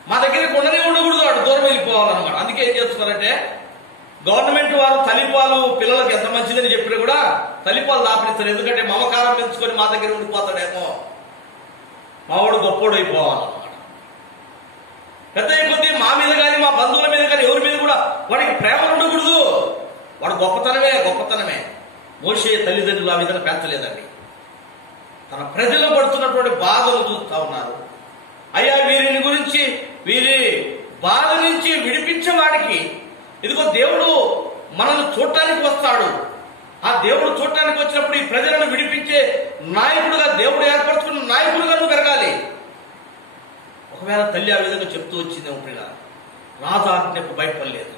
మా దగ్గరికి ఉండనే ఉండకూడదు, వాడు దూరం వెళ్ళిపోవాలన్నమాట. అందుకే ఏం చేస్తున్నారంటే, గవర్నమెంట్ వారు తల్లిపాలు పిల్లలకు ఎంత మంచిదని చెప్పినా కూడా తల్లిపాలు దాపిస్తారు. ఎందుకంటే మమకారం పెంచుకొని మా దగ్గర ఉండిపోతాడేమో, మావాడు గొప్పోడు అయిపోవాలన్నమాట. పెద్ద కొద్దీ మా మీద కానీ మా బంధువుల మీద కానీ ఎవరి మీద కూడా వాడికి ప్రేమ ఉండకూడదు, వాడు గొప్పతనమే. మోషే తల్లిదండ్రులు ఆ విధంగా పెంచలేదండి. తన ప్రజలు పడుతున్నటువంటి బాధలు చూస్తా ఉన్నారు. అయ్యా వీరిని గురించి, వీరి బాధ నుంచి విడిపించే వాడికి ఇదిగో దేవుడు మనల్ని చూడటానికి వస్తాడు. ఆ దేవుడు చూడటానికి వచ్చినప్పుడు ఈ ప్రజలను విడిపించే నాయకుడుగా దేవుడు ఏర్పరచుకున్న నాయకుడుగా నువ్వు పెరగాలి. ఒకవేళ తల్లి ఆ విధంగా చెప్తూ వచ్చిందేమో పిల్ల, రాజాజ్ఞకు భయపడలేదు.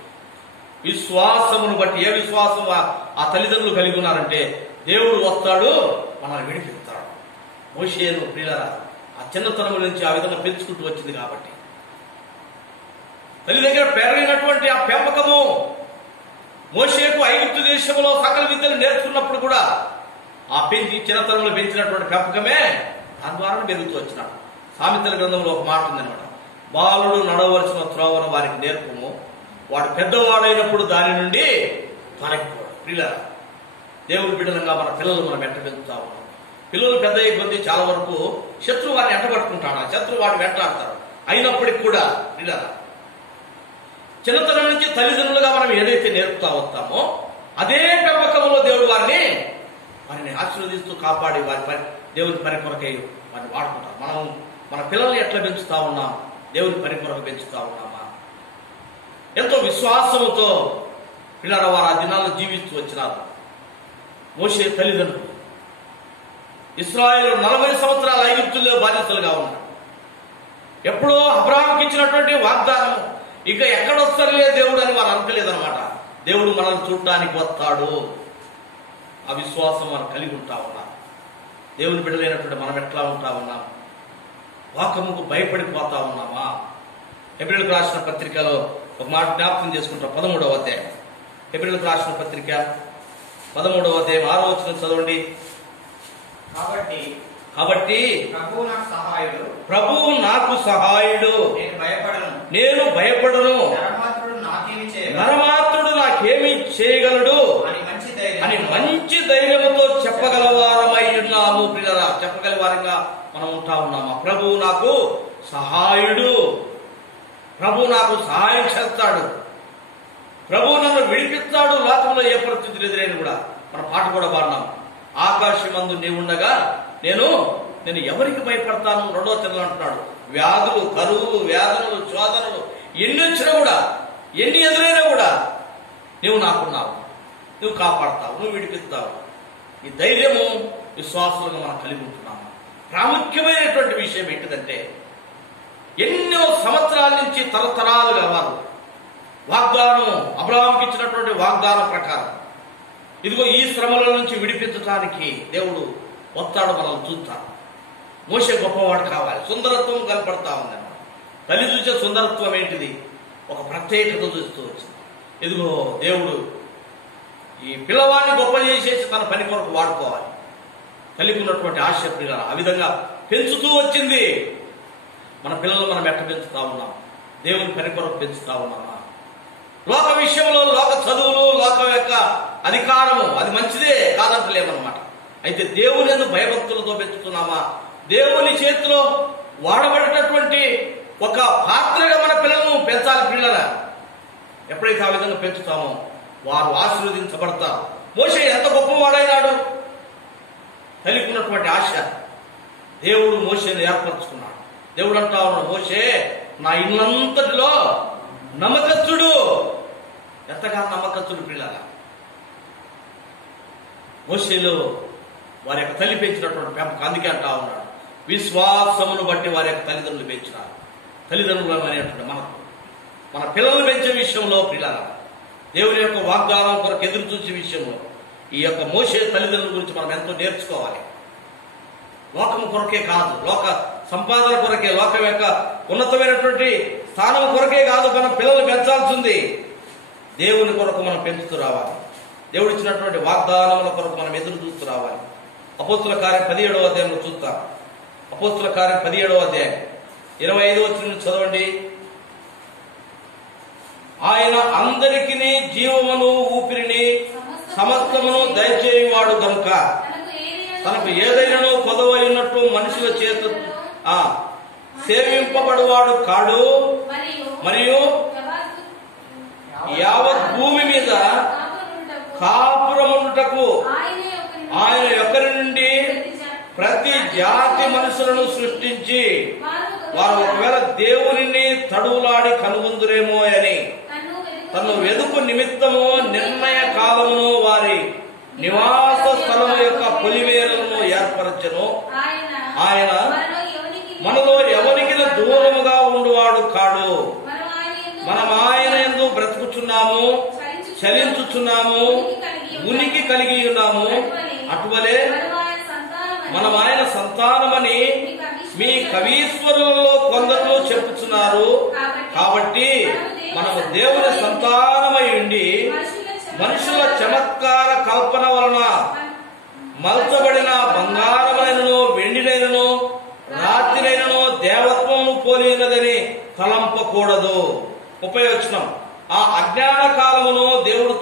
విశ్వాసమును బట్టి, ఏ విశ్వాసం ఆ తల్లిదండ్రులు కలిగి ఉన్నారంటే, దేవుడు వస్తాడు, మనల్ని విడిపిస్తాడు. మోషేను ప్రియులారా ఆ చిన్నతనం నుంచి ఆ విధంగా పెంచుకుంటూ వచ్చింది. కాబట్టి తల్లి దగ్గర పెరిగినటువంటి ఆ పెంపకము, మోషేకు ఐగుప్తు దేశంలో సకల విద్యలు నేర్చుకున్నప్పుడు కూడా ఆ చిన్నతనంలో పెంచినటువంటి పెంపకమే దాని ద్వారా పెరుగుతూ వచ్చినాడు. సామెతల గ్రంథంలో ఒక మాట ఉందన్నమాట, బాలుడు నడవలసిన త్రోవను వారికి నేర్పము, వాడు పెద్దవాడైనప్పుడు దాని నుండి తొలగిపోడు. పిల్లల దేవుని బిడ్డలంగా మన పిల్లలు మనం వెంట పెంచుతా ఉన్నాం. పిల్లలు పెద్ద కొద్దీ చాలా వరకు శత్రువు వారిని ఎంటబట్టుకుంటాడు, ఆ శత్రువు వాడిని వెంటాడతాడు. అయినప్పటికీ కూడా పిల్లల చిన్నతనం నుంచి తల్లిదండ్రులుగా మనం ఏదైతే నేర్పుతా వస్తామో అదే పెంపకంలో దేవుడు వారిని ఆశీర్వదిస్తూ కాపాడి దేవుని పని కొరకై వారిని వాడుకుంటాం. మనం మన పిల్లల్ని ఎట్లా పెంచుతా ఉన్నాం? దేవుని పని కొరకు పెంచుతా ఉన్నామా? ఎంతో విశ్వాసముతో పిల్లల వారు ఆ దినాల్లో జీవిస్తూ వచ్చినారు. మోషే తల్లిదండ్రులు ఇశ్రాయేలు 40 సంవత్సరాల ఐగుప్తుల్లో బాధ్యతలుగా ఉన్నారు. ఎప్పుడో అబ్రాహాముకి ఇచ్చినటువంటి వాగ్దానం ఇక ఎక్కడొస్తారులే దేవుడు అని వారు అనుకోలేదన్నమాట. దేవుడు మనల్ని చూడటానికి వస్తాడు. ఆ విశ్వాసం మనం కలిగి ఉంటా ఉన్నాం. దేవుని బిడ్డలైనటువంటి మనం ఎట్లా ఉంటా ఉన్నాం? వాక్యముకు భయపడిపోతా ఉన్నామా? హెబ్రీయులకు రాసిన పత్రికలో ఒక మాట జ్ఞాపకం చేసుకుంటాం. 13వ అధ్యాయం, హెబ్రీయులకు రాసిన పత్రిక 13వ అధ్యాయం 6వ వచనం చదవండి. కాబట్టి ప్రభువు నాకు సహాయుడు, నేను భయపడను, నరమాత్రుడు నాకేమి చేయగలడు అని మంచి ధైర్యముతో చెప్పగలవారమై ఉన్నాము. పిల్లరా, చెప్పగల వారంగా మనం ఉంటా ఉన్నామా? ప్రభువు నాకు సహాయుడు, ప్రభువు నాకు సహాయం చేస్తాడు, ప్రభువు నన్ను విడిపిస్తాడు. లోకంలో ఏ పరిస్థితులు ఎదురైనా కూడా మన పాట కూడా పాడినాం. ఆకాశమందు నీవుండగా నేను ఎవరికి భయపడతాను? 2వ వచనంలో అంటున్నాడు, వ్యాధులు, కరువులు, వ్యాధులు, శోధనలు ఎన్ని వచ్చినా కూడా, ఎన్ని ఎదురైనా కూడా నువ్వు నాకున్నావు, నువ్వు కాపాడతావు, నువ్వు విడిపిస్తావు. ఈ ధైర్యము విశ్వాసంగా మనం కలిగి ఉంటున్నాము. ప్రాముఖ్యమైనటువంటి విషయం ఏంటిదంటే, ఎన్నో సంవత్సరాల నుంచి తరతరాలుగా వారు వాగ్దానం, అబ్రహాముకి ఇచ్చినటువంటి వాగ్దానం ప్రకారం ఇదిగో ఈ శ్రమల నుంచి విడిపించడానికి దేవుడు వస్తాడు, మనల్ని చూస్తాడు. మోషే గొప్పవాడు కావాలి, సుందరత్వం కనపడతా ఉందన్నమాట. తల్లి చూసే సుందరత్వం ఏంటిది? ఒక ప్రత్యేకత చూస్తూ వచ్చింది. ఇదిగో దేవుడు ఈ పిల్లవాడిని గొప్ప చేసేసి తన పని కొరకు వాడుకోవాలి. తల్లికి ఉన్నటువంటి ఆశ పిల్లలు ఆ విధంగా పెంచుతూ వచ్చింది. మన పిల్లలు మనం ఎట్ట పెంచుతా ఉన్నాం? దేవుని పని కొరకు పెంచుతా ఉన్నామా? లోక విషయంలో, లోక చదువులు, లోకం యొక్క అధికారము అది మంచిదే, కాదంటలేమన్నమాట. అయితే దేవుని యందు భయభక్తులతో పెంచుతున్నామా? దేవుని చేతిలో వాడబడేటటువంటి ఒక పాత్రగా మన పిల్లలను పెంచాలి. పిల్లల ఎప్పుడైతే ఆ విధంగా పెంచుతామో వారు ఆశీర్వదించబడతారు. మోషే ఎంత గొప్పవాడైనాడు! తల్లికి ఉన్నటువంటి ఆశ దేవుడు మోషేని ఏర్పరచుకున్నాడు. దేవుడు అంటా ఉన్నాడు, మోషే నా ఇల్లంతటిలో నమ్మకస్తుడు. ఎంతగా నమ్మకస్తుడు పిల్లల! మోషేలో వారి యొక్క తల్లి పెంచినటువంటి పెంపకం. అందుకే అంటా ఉన్నాడు, విశ్వాసమును బట్టి వారి యొక్క తల్లిదండ్రులు పెంచినారు. తల్లిదండ్రులు అనేటువంటి మన పిల్లలు పెంచే విషయంలో పిల్లల దేవుని యొక్క వాగ్దానం కొరకు ఎదురు చూసే విషయంలో ఈ యొక్క మోషే తల్లిదండ్రుల గురించి మనం ఎంతో నేర్చుకోవాలి. లోకం కొరకే కాదు, లోక సంపాదన కొరకే, లోకం యొక్క ఉన్నతమైనటువంటి స్థానం కొరకే కాదు మనం పిల్లలు పెంచాల్సింది. దేవుని కొరకు మనం పెంచుతూ రావాలి. దేవుడు ఇచ్చినటువంటి వాగ్దానముల కొరకు మనం ఎదురు చూస్తూ రావాలి. అపోస్తుల కార్యం 17వ అధ్యాయంలో చూస్తాం. అపోస్తుల కార్యం 17వ అధ్యాయం 25వ వచనం చదవండి. ఆయన అందరికీ జీవమును ఊపిరిని సమస్తమును దయచేయువాడు గనుక తనకు ఏదైనాను కొదవైనట్టు మనుషుల చేత సేవింపబడువాడు కాడు. మరియు యావత్ భూమి మీద కాపురముటకు ఆయన ఒకరి నుండి ప్రతి జాతి మనుషులను సృష్టించి వారు ఒకవేళ దేవునిని తడువులాడి కనుగొందురేమో అని తను వెదుకు నిమిత్తము నిర్ణయ కాలమును వారి నివాస స్థలము యొక్క పొలిమేరలను ఏర్పరచను. ఆయన మనలో ఎవరికి దూరముగా ఉండువాడు కాడు. మనం ఆయన యందు బ్రతుకుచున్నాము, చలించుచున్నాము, ఉనికి కలిగి ఉన్నాము. అటువలే మనం ఆయన సంతానమని మీ కవీశ్వరులలో కొందరు చెప్పుచున్నారు. కాబట్టి మనము దేవుని సంతానమై ఉండి మనుషుల చమత్కార కల్పన వలన మలచబడిన బంగారములైనను వెండినైనను రాతినైనను దేవత్వము పోలినదని తలంపకూడదు. 30వ వచనం. ఆ అజ్ఞాన కాలమును దేవుడు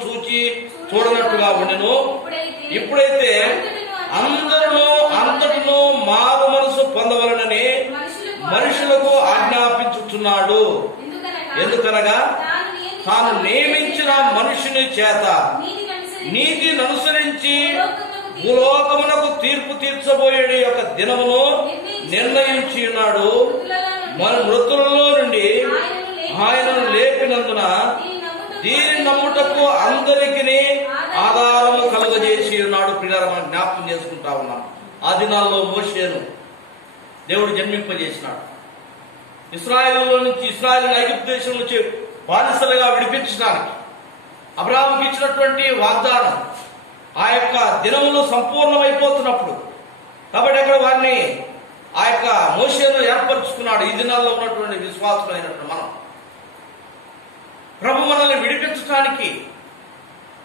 చూడనట్టుగా ఉండెను. ఇప్పుడైతే అందరూ అంతటను మారు మనసు పొందవలనని మనుషులకు ఆజ్ఞాపించుచున్నాడు. ఎందుకనగా తాను నియమించిన మనుషుని చేత నీతిని అనుసరించి భూలోకమునకు తీర్పు తీర్చబోయే యొక్క దినమును నిర్ణయించి ఉన్నాడు. మన మృతులలో నుండి ఆయనను లేపినందున దీని నమ్ముటకు అందరికి ఆధారము కలుగజేసి ఉన్నాడు. పిల్లలు మనం జ్ఞాపకం చేసుకుంటా ఉన్నాం. ఆ దినాల్లో మోషేను దేవుడు జన్మింపజేసినాడు. ఇశ్రాయేలు ఐగుప్తు దేశం నుంచి బానిసలుగా విడిపించడానికి అబ్రాహాముకి ఇచ్చినటువంటి వాగ్దానం ఆ యొక్క దినములు సంపూర్ణమైపోతున్నప్పుడు కాబట్టి అక్కడ వారిని ఆ యొక్క మోషేను ఏర్పరచుకున్నాడు. ఈ దినాల్లో ఉన్నటువంటి విశ్వాసులైనటువంటి మనం ప్రభు మనల్ని విడిపించడానికి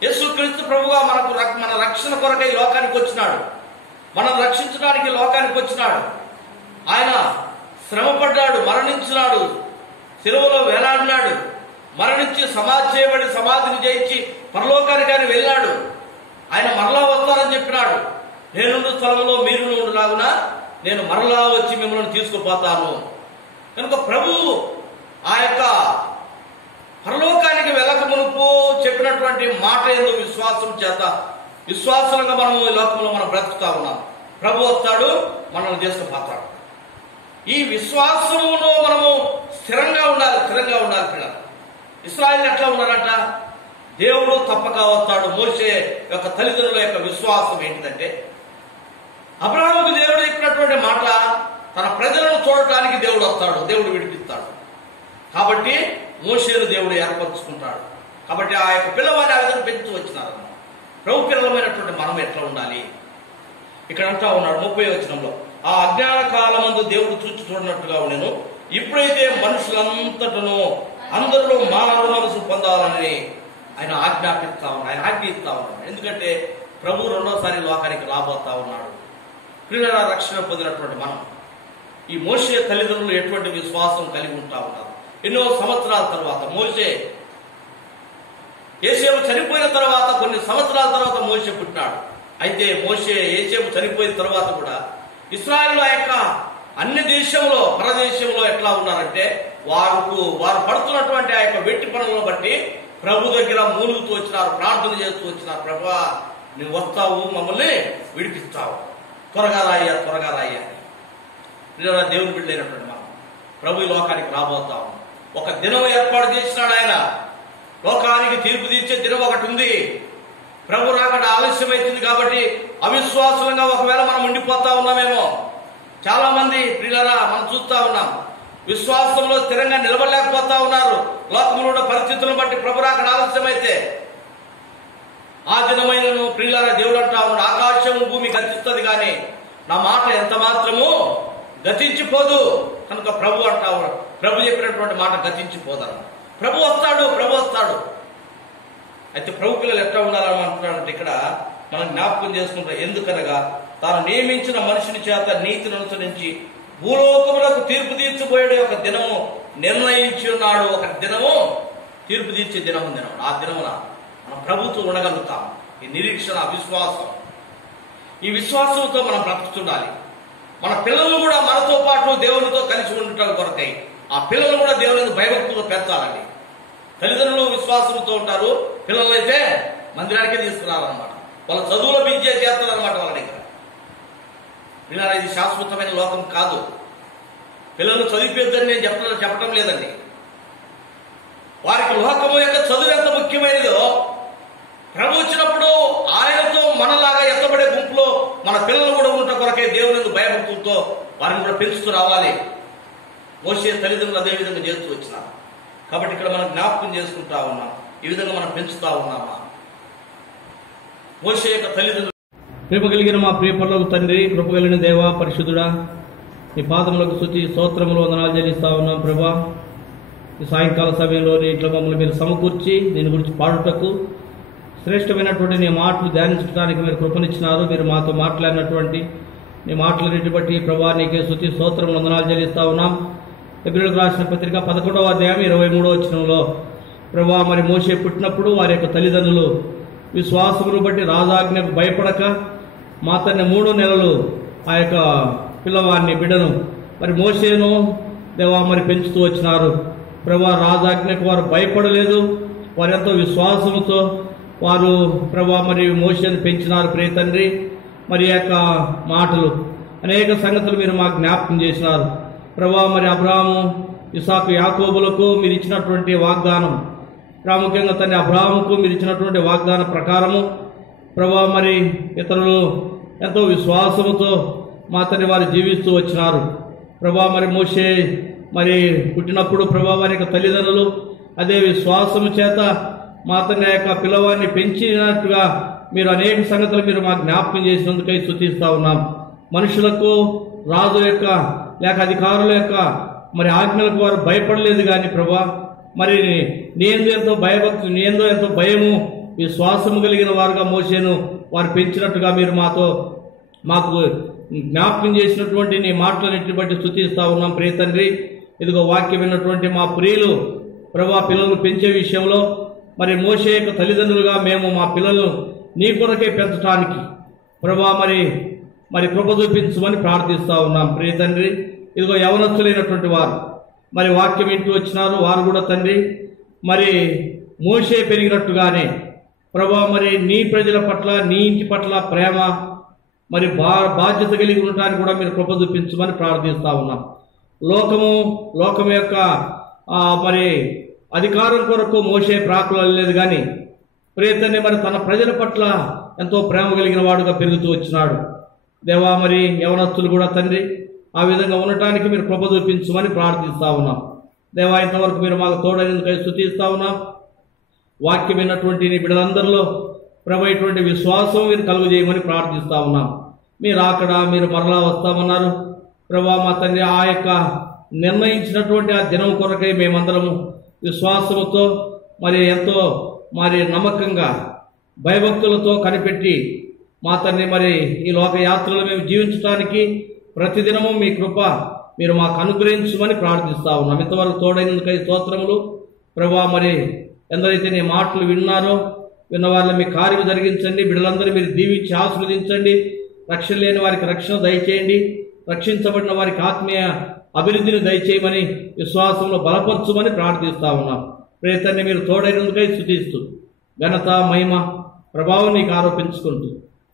యేసుక్రీస్తు ప్రభుగా మన రక్షణ కొరకై లోకానికి వచ్చినాడు. మనం రక్షించడానికి లోకానికి వచ్చినాడు. ఆయన శ్రమపడ్డాడు, మరణించినాడు, శిలువలో వేలాడినాడు, మరణించి సమాధి చేయబడి సమాధిని జయించి పరలోకానికి ఆయన వెళ్ళాడు. ఆయన మరలా వస్తానని చెప్పినాడు. నేనుండు స్థలంలో మీరు ఉండులాగున నేను మరలా వచ్చి మిమ్మల్ని తీసుకుపోతాను. కనుక ప్రభువు ఆ యొక్క పరలోకానికి వెళ్ళక మునుపు చెప్పినటువంటి మాట ఏందో విశ్వాసం చేత విశ్వాసంగా మనము ఈ లోకంలో మనం బ్రతుకుతా ఉన్నాం. ప్రభు వస్తాడు, మనల్ని తీసుకుపోతాడు. ఈ విశ్వాసములో మనము స్థిరంగా ఉండాలి పిల్లలు. ఇశ్రాయేలు ఎట్లా ఉన్నారంట? దేవుడు తప్పక వస్తాడు. మోషే యొక్క తల్లిదండ్రుల యొక్క విశ్వాసం ఏంటిదంటే అబ్రహాముకు దేవుడు చెప్పినటువంటి మాట, తన ప్రజలను చూడటానికి దేవుడు వస్తాడు, దేవుడు విడిపిస్తాడు. కాబట్టి మోషేను దేవుడు ఏర్పరచుకుంటాడు. కాబట్టి ఆ యొక్క పిల్లవాడిని ఆ విధంగా పెంచుతూ వచ్చినారు. ప్రభు పిల్లలమైనటువంటి మనం ఎట్లా ఉండాలి? ఇక్కడ అంటా ఉన్నాడు 30వ వచనంలో, ఆ అజ్ఞాన కాలమందు దేవుడు చూడనట్టుగా ఉండెను. ఇప్పుడైతే మనుషులంతటను అందరిలో మానవ మనసు పొందాలని ఆయన ఆజ్ఞాపిస్తా ఉన్నాడు, ఆయన ఆజ్ఞిస్తా ఉన్నాడు. ఎందుకంటే ప్రభు రెండోసారి లోకానికి రాబోతా ఉన్నాడు. ప్రియుల రక్షణ పొందినటువంటి మనం ఈ మోషే తల్లిదండ్రులు ఎటువంటి విశ్వాసం కలిగి ఉంటా ఉన్నారు. ఎన్నో సంవత్సరాల తర్వాత మోషే యేసేపు చనిపోయిన తర్వాత కొన్ని సంవత్సరాల తర్వాత మోషే పుట్టినాడు. అయితే మోషే యేసేపు చనిపోయిన తర్వాత కూడా ఇశ్రాయేలు యొక్క అన్ని దేశంలో పరదేశంలో ఎట్లా ఉన్నారంటే వారు పడుతున్నటువంటి ఆ యొక్క వెట్టి పనులను బట్టి ప్రభు దగ్గర మూలుగుతూ వచ్చినారు, ప్రార్థన చేస్తూ వచ్చినారు. ప్రభువా నువ్వు వస్తావు, మమ్మల్ని విడిపిస్తావు, త్వరగా రాయ్యా దేవుని బిడ్డలైనటువంటి మనం ప్రభు ఈ లోకానికి రాబోతాం. ఒక దినం ఏర్పాటు చేసినాడు ఆయన. లోకానికి తీర్పు తీర్చే దినం ఒకటి ఉంది. ప్రభు రాకడ ఆలస్యమైతుంది కాబట్టి అవిశ్వాసులంగా ఒకవేళ మనం ఉండిపోతా ఉన్నామేమో. చాలా మంది ప్రియులారా మనం చూస్తా ఉన్నాం, విశ్వాసంలో స్థిరంగా నిలబడలేకపోతా ఉన్నారు. లోకంలో ఉన్న పరిస్థితులను బట్టి ప్రభు రాకడ ఆలస్యమైతే ఆ దినమైన ప్రియులారా దేవుడు అంటా ఉన్నాడు, ఆకాశము భూమి గతిస్తుంది కానీ నా మాట ఎంత మాత్రము గతించిపోదు. కనుక ప్రభు అంటా ఉన్నాడు, ప్రభు చెప్పినటువంటి మాట గతించిపోదాను. ప్రభు వస్తాడు. అయితే ప్రభు పిల్లలు ఎట్లా ఉండాలని అంటున్నాడంటే ఇక్కడ మనం జ్ఞాపకం చేసుకుంటాం. ఎందుకనగా తాను నియమించిన మనుషుని చేత నీతిని అనుసరించి భూలోకములకు తీర్పు తీర్చిపోయే ఒక దినము నిర్ణయించి ఉన్నాడు. ఒక దినము తీర్పు తీర్చే దినము. ఆ దినమున మనం ప్రభుత్వం ఉండగలుగుతాం. ఈ నిరీక్షణ, విశ్వాసం, ఈ విశ్వాసంతో మనం బ్రతుకుతుండాలి. మన పిల్లలు కూడా మనతో పాటు దేవునితో కలిసి ఉండటం కొరకై ఆ పిల్లలు కూడా దేవుని భయభక్తులు పెంచాలండి. తల్లిదండ్రులు విశ్వాసంతో ఉంటారు, పిల్లలు అయితే మందిరానికే తీసుకురావాలన్నమాట. వాళ్ళ చదువులో విద్య చేస్తారనమాట వాళ్ళ దగ్గర. పిల్లలు ఇది శాశ్వతమైన లోకం కాదు. పిల్లలు చదివిపోద్దని నేను చెప్పడం లేదండి. వారికి లోకము యొక్క చదువు ఎంత ముఖ్యమైనదో ప్రభు వచ్చినప్పుడు ఆయనతో మనలాగా ఎత్తబడే గుంపులో మన పిల్లలు కూడా ఉంట కొరకే దేవుని భయభక్తులతో వారిని కూడా పెంచుతూ రావాలి. మోషే తల్లిదండ్రులు అదే విధంగా చేస్తూ వచ్చినారు. కాబట్టి ఇక్కడ మనం జ్ఞాపకం చేసుకుంటా ఉన్నాం, ఈ విధంగా మనం పెంచుతా ఉన్నామా. మోషే యొక్క తల్లిదండ్రులు. కృప కలిగిన మా ప్రియ పరలోక తండ్రి, కృప కలిగిన దేవా, పరిశుద్ధుడా, నీ పాదములకు స్తుతి స్తోత్రములు వందనాలు చెల్లిస్తా ఉన్నాం. ప్రభా, ఈ సాయంకాల సమయంలో నీ ఇంట్లో మమ్మల్ని మీరు సమకూర్చి దీని గురించి పాడుటకు శ్రేష్టమైనటువంటి నీ మాటలు ధ్యానించడానికి మీరు కృపనిచ్చినారు. మీరు మాతో మాట్లాడినటువంటి నీ మాటలన్నిటి బట్టి ప్రభా నీకే స్తుతి స్తోత్రం వందనాలు చెల్లిస్తా ఉన్నాం. హెబ్రీయులకు రాసిన పత్రిక 11వ అధ్యాయం 23వ వచనంలో ప్రభా మరి మోషే పుట్టినప్పుడు వారి యొక్క తల్లిదండ్రులు విశ్వాసమును బట్టి రాజాజ్ఞకు భయపడక మా తన్ని 3 నెలలు ఆ యొక్క పిల్లవాడిని బిడ్డను మరి మోషేను దేవా మరి పెంచుతూ వచ్చినారు. ప్రభా రాజాజ్ఞకు వారు భయపడలేదు. వారు ఎంతో విశ్వాసముతో వారు ప్రభా మరి మోషేను పెంచినారు. ప్రియ తండ్రి మరి యొక్క మాటలు అనేక సంగతులు మీరు మాకు జ్ఞాపకం చేసినారు. ప్రభా మరి అబ్రాహాము ఇసాకు యాకోబులకు మీరు ఇచ్చినటువంటి వాగ్దానం, ప్రాముఖ్యంగా తండ్రి అబ్రాహాముకు మీరు ఇచ్చినటువంటి వాగ్దాన ప్రకారము ప్రభా మరి ఇతరులు ఎంతో విశ్వాసముతో మా తండ్రి వారు జీవిస్తూ వచ్చినారు. ప్రభా మరి మోషే మరి పుట్టినప్పుడు ప్రభా వారి యొక్క తల్లిదండ్రులు అదే విశ్వాసము చేత మా తండ్రి యొక్క పిల్లవాడిని పెంచినట్టుగా మీరు అనేక సంగతులు మీరు మాకు జ్ఞాపకం చేసినందుకై స్తుతిస్తూ ఉన్నాం. మనుషులకు రాజు యొక్క లేక అధికారుల యొక్క మరి ఆజ్ఞలకు వారు భయపడలేదు. కానీ ప్రభా మరి నేను ఎంతో భయభక్తి నేను ఎంతో భయము విశ్వాసము కలిగిన వారుగా మోషేను వారు పెంచినట్టుగా మీరు మాకు జ్ఞాపకం చేసినటువంటి నీ మాటలన్నింటిని బట్టి స్తుతిస్తూ ఉన్నాం. ప్రియ తండ్రి ఇదిగో వాక్యం విన్నటువంటి మా ప్రియులు ప్రభా పిల్లలు పెంచే విషయంలో మరి మోషే యొక్క తల్లిదండ్రులుగా మేము మా పిల్లలను నీ కొరకే పెంచడానికి ప్రభా మరి కృప చూపించమని ప్రార్థిస్తూ ఉన్నాం. ప్రియ తండ్రి ఇదిగో యవనస్తులైనటువంటి వారు మరి వాక్యం ఇంటి వచ్చినారు. వారు కూడా తండ్రి మరి మోషే పెరిగినట్టుగానే ప్రభా మరి నీ ప్రజల పట్ల నీ ఇంటి పట్ల ప్రేమ మరి బాధ్యత కలిగి ఉండటానికి కూడా మీరు కృప చూపించమని ప్రార్థిస్తూ ఉన్నాం. లోకం యొక్క మరి అధికారం కొరకు మోషే ప్రాకులలేదు. కానీ ప్రియతన్ని మరి తన ప్రజల పట్ల ఎంతో ప్రేమ కలిగిన వాడుగా పెరుగుతూ వచ్చినాడు. దేవా మరి యవనస్తులు కూడా తండ్రి ఆ విధంగా ఉండటానికి మీరు కృప చూపించమని ప్రార్థిస్తూ ఉన్నాం. దేవా ఇంతవరకు మీరు మాకు తోడైనందుకై స్తుతిస్తూ ఉన్నాం. వాక్యం విన్నటువంటి నీ బిడ్డలందరిలో ప్రభు ఇటువంటి విశ్వాసం మీరు కలుగజేయమని ప్రార్థిస్తూ ఉన్నాం. మీరు అక్కడ మీరు మరలా వస్తామన్నారు ప్రభా మా తండ్రి ఆ యొక్క నిర్ణయించినటువంటి ఆ దినం కొరకై మేమందరము విశ్వాసముతో మరి ఎంతో మరి నమ్మకంగా భయభక్తులతో కనిపెట్టి మా తండ్రి మరి ఈ లోకయాత్రలో మేము జీవించడానికి ప్రతిదినము మీ కృప మీరు మాకు అనుగ్రహించమని ప్రార్థిస్తా ఉన్నాం. ఇంతవరకు తోడైనందుకై స్తోత్రములు ప్రభా. మరి ఎందరైతే నీ మాటలు విన్నారో విన్నవాళ్ళని మీ కార్యం జరిగించండి. బిడ్డలందరూ మీరు దీవించి ఆశీర్వదించండి. రక్షణ లేని వారికి రక్షణ దయచేయండి. రక్షించబడిన వారికి ఆత్మీయ అభివృద్ధిని దయచేయమని విశ్వాసంలో బలపరచుమని ప్రార్థిస్తా ఉన్నాం. ప్రియతన్ని మీరు తోడైనందుకై స్తుతిస్తూ ఘనత మహిమ ప్రభావం నీకు ఆరోపించుకుంటూ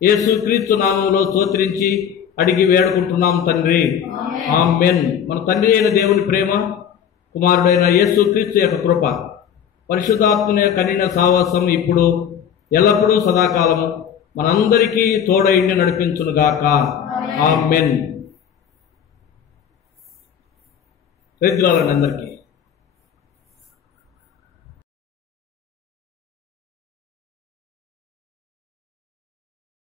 యేసుక్రీస్తు నామములో స్తోత్రించి అడిగి వేడుకుంటున్నాం తండ్రి, ఆమేన్. మన తండ్రి అయిన దేవుని ప్రేమ, కుమారుడైన యేసుక్రీస్తు యొక్క కృప, పరిశుద్ధాత్మని కనిన సావాసం ఇప్పుడు ఎల్లప్పుడూ సదాకాలము మనందరికీ తోడైండి నడిపించునుగాక. ఆమేన్. ప్రైజ్ ది లార్డ్ అందరికీ.